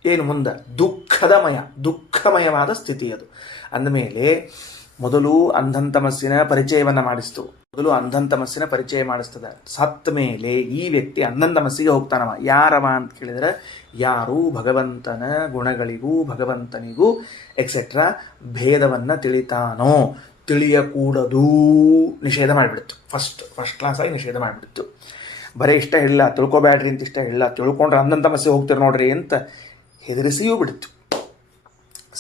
ಏನು ಮುಂದೆ ದುಃಖಮಯವಾದ ಸ್ಥಿತಿ ಅದು. ಅಂದಮೇಲೆ ಮೊದಲು ಅಂಧಂತಮಸ್ಸಿನ ಪರಿಚಯವನ್ನು ಮಾಡಿಸ್ತದೆ. ಸತ್ತ ಮೇಲೆ ಈ ವ್ಯಕ್ತಿ ಅಂಧಂತಮಸ್ಸಿಗೆ ಹೋಗ್ತಾನವ. ಯಾರವ ಅಂತ ಕೇಳಿದರೆ, ಯಾರು ಭಗವಂತನ ಗುಣಗಳಿಗೂ ಭಗವಂತನಿಗೂ ಎಕ್ಸೆಟ್ರಾ ಭೇದವನ್ನು ತಿಳಿತಾನೋ, ತಿಳಿಯಕೂಡದು ನಿಷೇಧ ಮಾಡಿಬಿಡ್ತು. ಫಸ್ಟ್ ಕ್ಲಾಸಾಗಿ ನಿಷೇಧ ಮಾಡಿಬಿಡ್ತು. ಬರೀ ಇಷ್ಟ ಹೇಳಿಲ್ಲ, ತಿಳ್ಕೊಬ್ಯಾಡ್ರಿ ಅಂತ ಇಷ್ಟ ಹೇಳಿಲ್ಲ, ತಿಳ್ಕೊಂಡ್ರೆ ಅಂಧಂತಮಸ್ಸಿಗೆ ಹೋಗ್ತೀರಿ ನೋಡ್ರಿ ಅಂತ ಹೆದರಿಸಿಯೂ ಬಿಡ್ತು.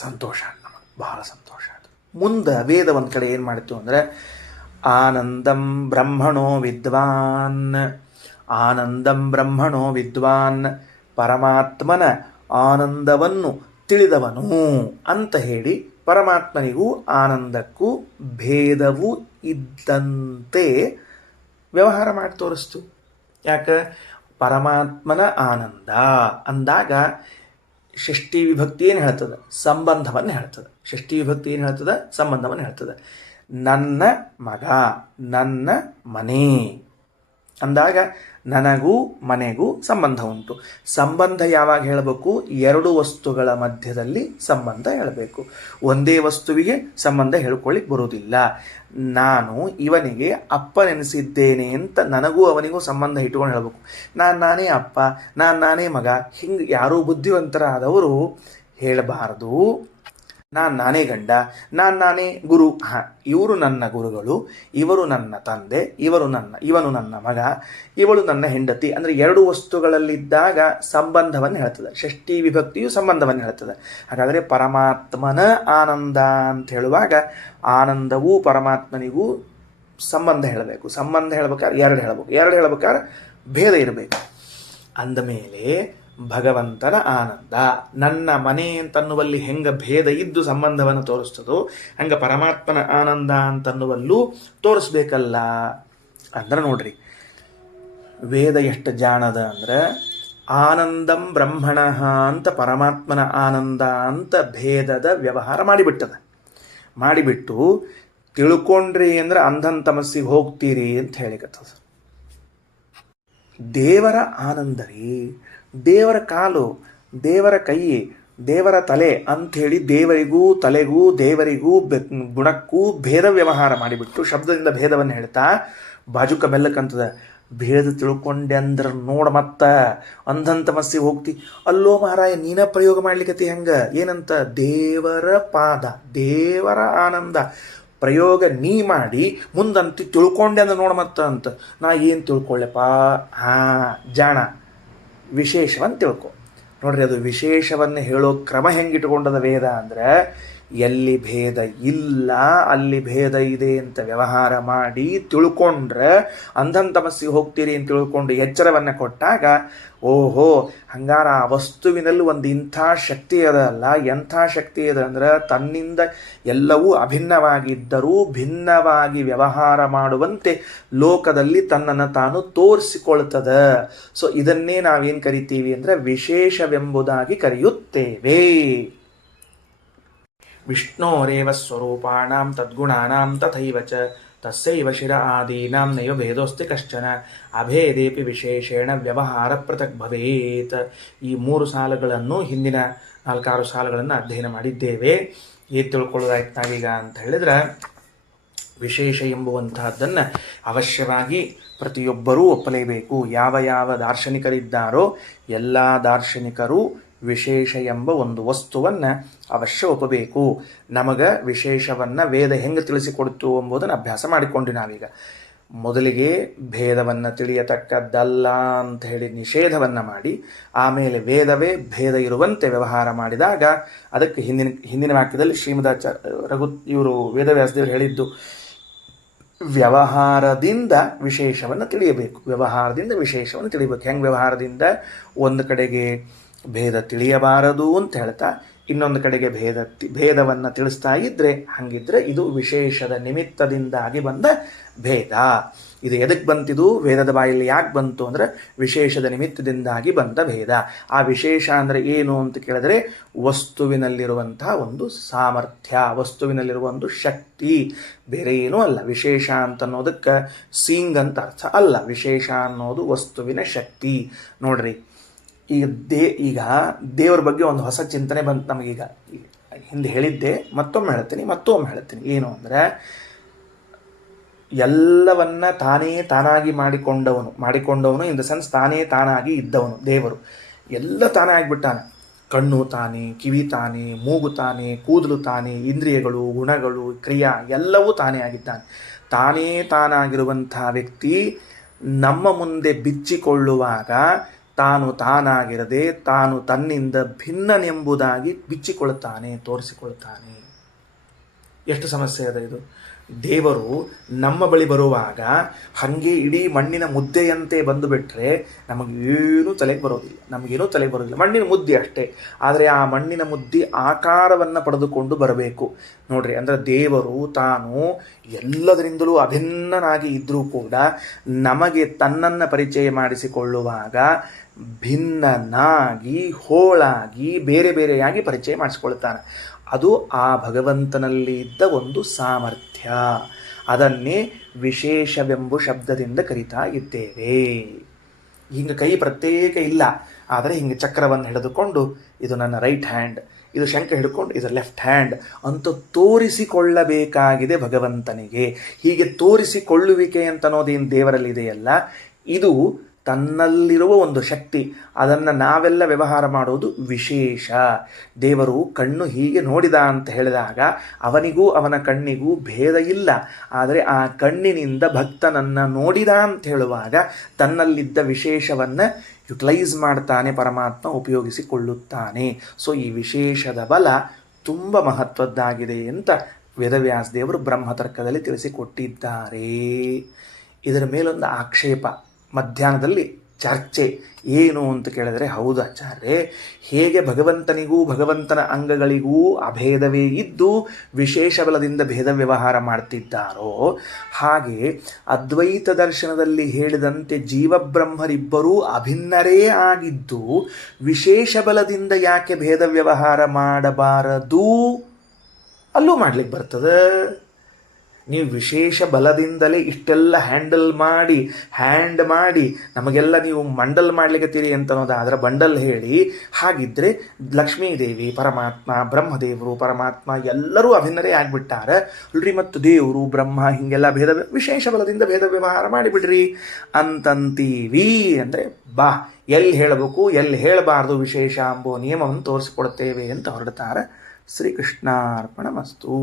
ಸಂತೋಷ, ನಮಗೆ ಬಹಳ ಸಂತೋಷ. ಅದು ಮುಂದೆ ವೇದ ಒಂದು ಕಡೆ ಏನು ಮಾಡಿತ್ತು ಅಂದರೆ, ಆನಂದಂ ಬ್ರಹ್ಮಣೋ ವಿದ್ವಾನ್ ಪರಮಾತ್ಮನ ಆನಂದವನ್ನು ತಿಳಿದವನು ಅಂತ ಹೇಳಿ ಪರಮಾತ್ಮನಿಗೂ ಆನಂದಕ್ಕೂ ಭೇದವು ಇದ್ದಂತೆ ವ್ಯವಹಾರ ಮಾಡಿ ತೋರಿಸ್ತು. ಯಾಕೆ? ಪರಮಾತ್ಮನ ಆನಂದ ಅಂದಾಗ ಷಷ್ಠಿ ವಿಭಕ್ತಿ ಏನು ಹೇಳ್ತದೆ? ಸಂಬಂಧವನ್ನು ಹೇಳ್ತದೆ. ಷಷ್ಠಿ ವಿಭಕ್ತಿ ಏನು ಹೇಳ್ತದೆ? ಸಂಬಂಧವನ್ನು ಹೇಳ್ತದೆ. ನನ್ನ ಮಗ, ನನ್ನ ಮನೆ ಅಂದಾಗ ನನಗೂ ಮನೆಗೂ ಸಂಬಂಧ ಉಂಟು. ಸಂಬಂಧ ಯಾವಾಗ ಹೇಳಬೇಕು? ಎರಡು ವಸ್ತುಗಳ ಮಧ್ಯದಲ್ಲಿ ಸಂಬಂಧ ಹೇಳಬೇಕು. ಒಂದೇ ವಸ್ತುವಿಗೆ ಸಂಬಂಧ ಹೇಳ್ಕೊಳ್ಳಿಕ್ಕೆ ಬರುವುದಿಲ್ಲ. ನಾನು ಇವನಿಗೆ ಅಪ್ಪನೆನಿಸಿದ್ದೇನೆ ಅಂತ ನನಗೂ ಅವನಿಗೂ ಸಂಬಂಧ ಇಟ್ಕೊಂಡು ಹೇಳಬೇಕು. ನಾನೇ ಅಪ್ಪ, ನಾನೇ ಮಗ, ಹಿಂಗೆ ಯಾರೂ ಬುದ್ಧಿವಂತರಾದವರು ಹೇಳಬಾರದು. ನಾನೇ ಗಂಡ, ನಾನೇ ಗುರು. ಇವರು ನನ್ನ ಗುರುಗಳು, ಇವರು ನನ್ನ ತಂದೆ, ಇವನು ನನ್ನ ಮಗ, ಇವಳು ನನ್ನ ಹೆಂಡತಿ. ಅಂದರೆ ಎರಡು ವಸ್ತುಗಳಲ್ಲಿದ್ದಾಗ ಸಂಬಂಧವನ್ನು ಹೇಳ್ತದೆ. ಷಷ್ಠಿ ವಿಭಕ್ತಿಯು ಸಂಬಂಧವನ್ನು ಹೇಳ್ತದೆ. ಹಾಗಾದರೆ ಪರಮಾತ್ಮನ ಆನಂದ ಅಂತ ಹೇಳುವಾಗ ಆನಂದವೂ ಪರಮಾತ್ಮನಿಗೂ ಸಂಬಂಧ ಹೇಳಬೇಕು. ಸಂಬಂಧ ಹೇಳ್ಬೇಕಾದ್ರೆ ಎರಡು ಹೇಳ್ಬೇಕಾದ್ರೆ ಭೇದ ಇರಬೇಕು. ಅಂದಮೇಲೆ ಭಗವಂತನ ಆನಂದ ನನ್ನ ಮನೆ ಅಂತನ್ನುವಲ್ಲಿ ಹೆಂಗೆ ಭೇದ ಇದ್ದು ಸಂಬಂಧವನ್ನು ತೋರಿಸ್ತದೋ ಹಂಗೆ ಪರಮಾತ್ಮನ ಆನಂದ ಅಂತನ್ನುವಲ್ಲೂ ತೋರಿಸ್ಬೇಕಲ್ಲ. ಅಂದ್ರೆ ನೋಡ್ರಿ, ವೇದ ಎಷ್ಟು ಜಾಣದ ಅಂದ್ರೆ, ಆನಂದಂ ಬ್ರಹ್ಮಣ ಅಂತ ಪರಮಾತ್ಮನ ಆನಂದ ಅಂತ ಭೇದದ ವ್ಯವಹಾರ ಮಾಡಿಬಿಟ್ಟು ತಿಳ್ಕೊಂಡ್ರಿ ಅಂದ್ರೆ ಅಂಧಂತಮಸ್ಸಿಗೆ ಹೋಗ್ತೀರಿ ಅಂತ ಹೇಳಿಕತ್ತದ. ದೇವರ ಆನಂದ ರೀ, ದೇವರ ಕಾಲು, ದೇವರ ಕೈ, ದೇವರ ತಲೆ ಅಂಥೇಳಿ ದೇವರಿಗೂ ತಲೆಗೂ ದೇವರಿಗೂ ಗುಣಕ್ಕೂ ಭೇದ ವ್ಯವಹಾರ ಮಾಡಿಬಿಟ್ಟು ಶಬ್ದದಿಂದ ಭೇದವನ್ನು ಹೇಳ್ತಾ ಬಾಜುಕ ಬೆಲ್ಲಕ್ಕಂತದ. ಭೇದ ತಿಳ್ಕೊಂಡೆ ಅಂದ್ರೆ ನೋಡ ಮತ್ತ ಅಂಧಂತಮಸ್ಸಿಗೆ ಹೋಗ್ತಿ. ಅಲ್ಲೋ ಮಹಾರಾಯ, ನೀನ ಪ್ರಯೋಗ ಮಾಡ್ಲಿಕ್ಕತಿ ಹಂಗ ಏನಂತ? ದೇವರ ಪಾದ, ದೇವರ ಆನಂದ ಪ್ರಯೋಗ ನೀ ಮಾಡಿ ಮುಂದಂತ ತಿಳ್ಕೊಂಡೆ ಅಂದ್ರೆ ನೋಡ ಮತ್ತ ಅಂತ. ನಾ ಏನು ತಿಳ್ಕೊಳ್ಳಪ್ಪ? ಜಾಣ, ವಿಶೇಷವನ್ನು ತಿಳ್ಕೊ. ನೋಡ್ರಿ, ಅದು ವಿಶೇಷವನ್ನು ಹೇಳೋ ಕ್ರಮ ಹೆಂಗಿಟ್ಕೊಂಡದ ವೇದ ಅಂದ್ರೆ, ಎಲ್ಲಿ ಭೇದ ಇಲ್ಲ ಅಲ್ಲಿ ಭೇದ ಇದೆ ಅಂತ ವ್ಯವಹಾರ ಮಾಡಿ ತಿಳ್ಕೊಂಡ್ರೆ ಅಂಧನ್ ತಮಸ್ಸಿಗೆ ಹೋಗ್ತೀರಿ ಅಂತ ತಿಳ್ಕೊಂಡು ಎಚ್ಚರವನ್ನು ಕೊಟ್ಟಾಗ ಓಹೋ ಹಂಗಾರ ಆ ವಸ್ತುವಿನಲ್ಲಿ ಒಂದು ಇಂಥ ಶಕ್ತಿ ಅದಲ್ಲ, ಎಂಥ ಶಕ್ತಿ ಇದೆ ಅಂದ್ರೆ ತನ್ನಿಂದ ಎಲ್ಲವೂ ಅಭಿನ್ನವಾಗಿದ್ದರೂ ಭಿನ್ನವಾಗಿ ವ್ಯವಹಾರ ಮಾಡುವಂತೆ ಲೋಕದಲ್ಲಿ ತನ್ನನ್ನು ತಾನು ತೋರಿಸಿಕೊಳ್ತದ. ಸೊ ಇದನ್ನೇ ನಾವೇನು ಕರಿತೀವಿ ಅಂದರೆ ವಿಶೇಷವೆಂಬುದಾಗಿ ಕರೆಯುತ್ತೇವೆ. ವಿಷ್ಣೋರೇವ ಸ್ವರೂಪಾಣಾಂ ತದ್ಗುಣಾನಾಂ ತಥೈವ ಚ ತಸ್ಯೈವ ಶಿರ ಆದೀನಾಂ ನೈವ ಭೇದೋಸ್ತಿ ಕಶ್ಚನ ಅಭೇದೇಪಿ ವಿಶೇಷೇಣ ವ್ಯವಹಾರ ಪೃಥಕ್ ಭವೇತ್. ಈ 3 ಸಾಲುಗಳನ್ನು ಹಿಂದಿನ 4-6 ಸಾಲುಗಳನ್ನು ಅಧ್ಯಯನ ಮಾಡಿದ್ದೇವೆ. ಏನು ತಿಳ್ಕೊಳ್ಳೋದಾಯ್ತು ನಾವೀಗ ಅಂತ ಹೇಳಿದ್ರೆ, ವಿಶೇಷ ಎಂಬುವಂತಹದ್ದನ್ನು ಅವಶ್ಯವಾಗಿ ಪ್ರತಿಯೊಬ್ಬರೂ ಒಪ್ಪಲೇಬೇಕು. ಯಾವ ಯಾವ ದಾರ್ಶನಿಕರಿದ್ದಾರೋ ಎಲ್ಲ ದಾರ್ಶನಿಕರು ವಿಶೇಷ ಎಂಬ ಒಂದು ವಸ್ತುವನ್ನು ಅವಶ್ಯ ಒಪ್ಪಬೇಕು. ನಮಗೆ ವಿಶೇಷವನ್ನು ವೇದ ಹೆಂಗೆ ತಿಳಿಸಿಕೊಡ್ತು ಎಂಬುದನ್ನು ಅಭ್ಯಾಸ ಮಾಡಿಕೊಂಡು ನಾವೀಗ ಮೊದಲಿಗೆ ಭೇದವನ್ನು ತಿಳಿಯತಕ್ಕದ್ದಲ್ಲ ಅಂತ ಹೇಳಿ ನಿಷೇಧವನ್ನು ಮಾಡಿ, ಆಮೇಲೆ ವೇದವೇ ಭೇದ ಇರುವಂತೆ ವ್ಯವಹಾರ ಮಾಡಿದಾಗ ಅದಕ್ಕೆ ಹಿಂದಿನ ವಾಕ್ಯದಲ್ಲಿ ಇವರು ವೇದವ್ಯಾಸದೇವರು ಹೇಳಿದ್ದು ವ್ಯವಹಾರದಿಂದ ವಿಶೇಷವನ್ನು ತಿಳಿಯಬೇಕು. ವ್ಯವಹಾರದಿಂದ ವಿಶೇಷವನ್ನು ತಿಳಿಯಬೇಕು. ಹೆಂಗೆ ವ್ಯವಹಾರದಿಂದ? ಒಂದು ಕಡೆಗೆ ಭೇದ ತಿಳಿಯಬಾರದು ಅಂತ ಹೇಳ್ತಾ ಇನ್ನೊಂದು ಕಡೆಗೆ ಭೇದವನ್ನು ತಿಳಿಸ್ತಾ ಇದ್ರೆ, ಹಂಗಿದ್ರೆ ಇದು ವಿಶೇಷದ ನಿಮಿತ್ತದಿಂದಾಗಿ ಬಂದ ಭೇದ. ಇದು ಎದಕ್ಕೆ ಬಂತಿದು? ವೇದದ ಬಾಯಲ್ಲಿ ಯಾಕೆ ಬಂತು ಅಂದರೆ ವಿಶೇಷದ ನಿಮಿತ್ತದಿಂದಾಗಿ ಬಂದ ಭೇದ. ಆ ವಿಶೇಷ ಅಂದರೆ ಏನು ಅಂತ ಕೇಳಿದ್ರೆ, ವಸ್ತುವಿನಲ್ಲಿರುವಂತಹ ಒಂದು ಸಾಮರ್ಥ್ಯ, ವಸ್ತುವಿನಲ್ಲಿರುವ ಒಂದು ಶಕ್ತಿ, ಬೇರೆ ಏನೂ ಅಲ್ಲ. ವಿಶೇಷ ಅಂತನ್ನೋದಕ್ಕೆ ಸೀಂಗ್ ಅಂತ ಅರ್ಥ ಅಲ್ಲ. ವಿಶೇಷ ಅನ್ನೋದು ವಸ್ತುವಿನ ಶಕ್ತಿ. ನೋಡ್ರಿ, ಈಗ ದೇವರ ಬಗ್ಗೆ ಒಂದು ಹೊಸ ಚಿಂತನೆ ಬಂತು ನಮಗೀಗ. ಹಿಂದೆ ಹೇಳಿದ್ದೆ, ಮತ್ತೊಮ್ಮೆ ಹೇಳ್ತೀನಿ. ಏನು ಅಂದರೆ, ಎಲ್ಲವನ್ನ ತಾನಾಗಿ ಮಾಡಿಕೊಂಡವನು ಇನ್ ದ ಸೆನ್ಸ್ ತಾನೇ ತಾನಾಗಿ ಇದ್ದವನು ದೇವರು. ಎಲ್ಲ ತಾನೇ ಆಗಿಬಿಟ್ಟಾನೆ. ಕಣ್ಣು ತಾನೇ, ಕಿವಿ ತಾನೇ, ಮೂಗು ತಾನೇ, ಕೂದಲು ತಾನೇ, ಇಂದ್ರಿಯಗಳು, ಗುಣಗಳು, ಕ್ರಿಯಾ ಎಲ್ಲವೂ ತಾನೇ ಆಗಿದ್ದಾನೆ. ತಾನೇ ತಾನಾಗಿರುವಂತಹ ವ್ಯಕ್ತಿ ನಮ್ಮ ಮುಂದೆ ಬಿಚ್ಚಿಕೊಳ್ಳುವಾಗ ತಾನು ತಾನಾಗಿರದೆ ತಾನು ತನ್ನಿಂದ ಭಿನ್ನನೆಂಬುದಾಗಿ ಬಿಚ್ಚಿಕೊಳ್ತಾನೆ, ತೋರಿಸಿಕೊಳ್ತಾನೆ. ಎಷ್ಟು ಸಮಸ್ಯೆ ಅದ ಇದು. ದೇವರು ನಮ್ಮ ಬಳಿ ಬರುವಾಗ ಹಾಗೆ ಇಡೀ ಮಣ್ಣಿನ ಮುದ್ದೆಯಂತೆ ಬಂದು ಬಿಟ್ಟರೆ ನಮಗೇನೂ ತಲೆಗೆ ಬರೋದಿಲ್ಲ. ಮಣ್ಣಿನ ಮುದ್ದೆ ಅಷ್ಟೇ. ಆದರೆ ಆ ಮಣ್ಣಿನ ಮುದ್ದೆ ಆಕಾರವನ್ನು ಪಡೆದುಕೊಂಡು ಬರಬೇಕು. ನೋಡ್ರಿ, ಅಂದರೆ ದೇವರು ತಾನು ಎಲ್ಲದರಿಂದಲೂ ಅಭಿನ್ನನಾಗಿ ಇದ್ದರೂ ಕೂಡ ನಮಗೆ ತನ್ನನ್ನು ಪರಿಚಯ ಮಾಡಿಸಿಕೊಳ್ಳುವಾಗ ಭಿನ್ನನಾಗಿ, ಹೋಳಾಗಿ, ಬೇರೆ ಬೇರೆಯಾಗಿ ಪರಿಚಯ ಮಾಡಿಸಿಕೊಳ್ತಾನೆ. ಅದು ಆ ಭಗವಂತನಲ್ಲಿ ಇದ್ದ ಒಂದು ಸಾಮರ್ಥ್ಯ. ಅದನ್ನೇ ವಿಶೇಷವೆಂಬ ಶಬ್ದದಿಂದ ಕರಿತಾ ಇದ್ದೇವೆ. ಹಿಂಗೆ ಕೈ ಪ್ರತ್ಯೇಕ ಇಲ್ಲ, ಆದರೆ ಹಿಂಗೆ ಚಕ್ರವನ್ನು ಹಿಡಿದುಕೊಂಡು ಇದು ನನ್ನ ರೈಟ್ ಹ್ಯಾಂಡ್, ಇದು ಶಂಖ ಹಿಡ್ಕೊಂಡು ಇದು ಲೆಫ್ಟ್ ಹ್ಯಾಂಡ್ ಅಂತ ತೋರಿಸಿಕೊಳ್ಳಬೇಕಾಗಿದೆ ಭಗವಂತನಿಗೆ. ಹೀಗೆ ತೋರಿಸಿಕೊಳ್ಳುವಿಕೆ ಅಂತನ್ನೋದೇನು ದೇವರಲ್ಲಿ ಇದೆಯಲ್ಲ, ಇದು ತನ್ನಲ್ಲಿರುವ ಒಂದು ಶಕ್ತಿ. ಅದನ್ನು ನಾವೆಲ್ಲ ವ್ಯವಹಾರ ಮಾಡೋದು ವಿಶೇಷ. ದೇವರು ಕಣ್ಣು ಹೀಗೆ ನೋಡಿದ ಅಂತ ಹೇಳಿದಾಗ ಅವನಿಗೂ ಅವನ ಕಣ್ಣಿಗೂ ಭೇದ ಇಲ್ಲ. ಆದರೆ ಆ ಕಣ್ಣಿನಿಂದ ಭಕ್ತನನ್ನು ನೋಡಿದ ಅಂತ ಹೇಳುವಾಗ ತನ್ನಲ್ಲಿದ್ದ ವಿಶೇಷವನ್ನು ಯುಟಿಲೈಸ್ ಮಾಡ್ತಾನೆ, ಪರಮಾತ್ಮ ಉಪಯೋಗಿಸಿಕೊಳ್ಳುತ್ತಾನೆ. ಸೊ ಈ ವಿಶೇಷದ ಬಲ ತುಂಬ ಮಹತ್ವದ್ದಾಗಿದೆ ಅಂತ ವೇದವ್ಯಾಸ ದೇವರು ಬ್ರಹ್ಮತರ್ಕದಲ್ಲಿ ತಿಳಿಸಿಕೊಟ್ಟಿದ್ದಾರೆ. ಇದರ ಮೇಲೊಂದು ಆಕ್ಷೇಪ, ಮಧ್ಯಾಹ್ನದಲ್ಲಿ ಚರ್ಚೆ ಏನು ಅಂತ ಕೇಳಿದರೆ, ಹೌದು ಆಚಾರ್ಯ, ಹೇಗೆ ಭಗವಂತನಿಗೂ ಭಗವಂತನ ಅಂಗಗಳಿಗೂ ಅಭೇದವೇ ಇದ್ದು ವಿಶೇಷ ಬಲದಿಂದ ಭೇದ ವ್ಯವಹಾರ ಮಾಡ್ತಿದ್ದಾರೋ, ಹಾಗೆ ಅದ್ವೈತ ದರ್ಶನದಲ್ಲಿ ಹೇಳಿದಂತೆ ಜೀವಬ್ರಹ್ಮರಿಬ್ಬರೂ ಅಭಿನ್ನರೇ ಆಗಿದ್ದು ವಿಶೇಷ ಬಲದಿಂದ ಯಾಕೆ ಭೇದ ವ್ಯವಹಾರ ಮಾಡಬಾರದು? ಅಲ್ಲೂ ಮಾಡ್ಲಿಕ್ಕೆ ಬರ್ತದೆ. ನೀವು ವಿಶೇಷ ಬಲದಿಂದಲೇ ಇಷ್ಟೆಲ್ಲ ಹ್ಯಾಂಡ್ ಮಾಡಿ ನಮಗೆಲ್ಲ ನೀವು ಮಂಡಲ್ ಮಾಡ್ಲಿಕ್ಕತ್ತೀರಿ ಅಂತ ಅನ್ನೋದಾದ್ರೆ ಬಂಡಲ್ ಹೇಳಿ, ಹಾಗಿದ್ರೆ ಲಕ್ಷ್ಮೀದೇವಿ ಪರಮಾತ್ಮ, ಬ್ರಹ್ಮದೇವರು ಪರಮಾತ್ಮ ಎಲ್ಲರೂ ಅಭಿನ್ನರೇ ಆಗಿಬಿಟ್ಟಾರ ಅಲ್ರಿ. ಮತ್ತು ದೇವರು ಬ್ರಹ್ಮ ಹಿಂಗೆಲ್ಲ ವಿಶೇಷ ಬಲದಿಂದ ಭೇದ ವ್ಯವಹಾರ ಮಾಡಿಬಿಡ್ರಿ ಅಂತಂತೀವಿ. ಅಂದರೆ ಬಾ, ಎಲ್ಲಿ ಹೇಳಬೇಕು ಎಲ್ಲಿ ಹೇಳಬಾರ್ದು ವಿಶೇಷ ಎಂಬೋ ನಿಯಮವನ್ನು ತೋರಿಸಿಕೊಡ್ತೇವೆ ಅಂತ ಹೊರಡ್ತಾರೆ. ಶ್ರೀಕೃಷ್ಣಾರ್ಪಣಮಸ್ತು.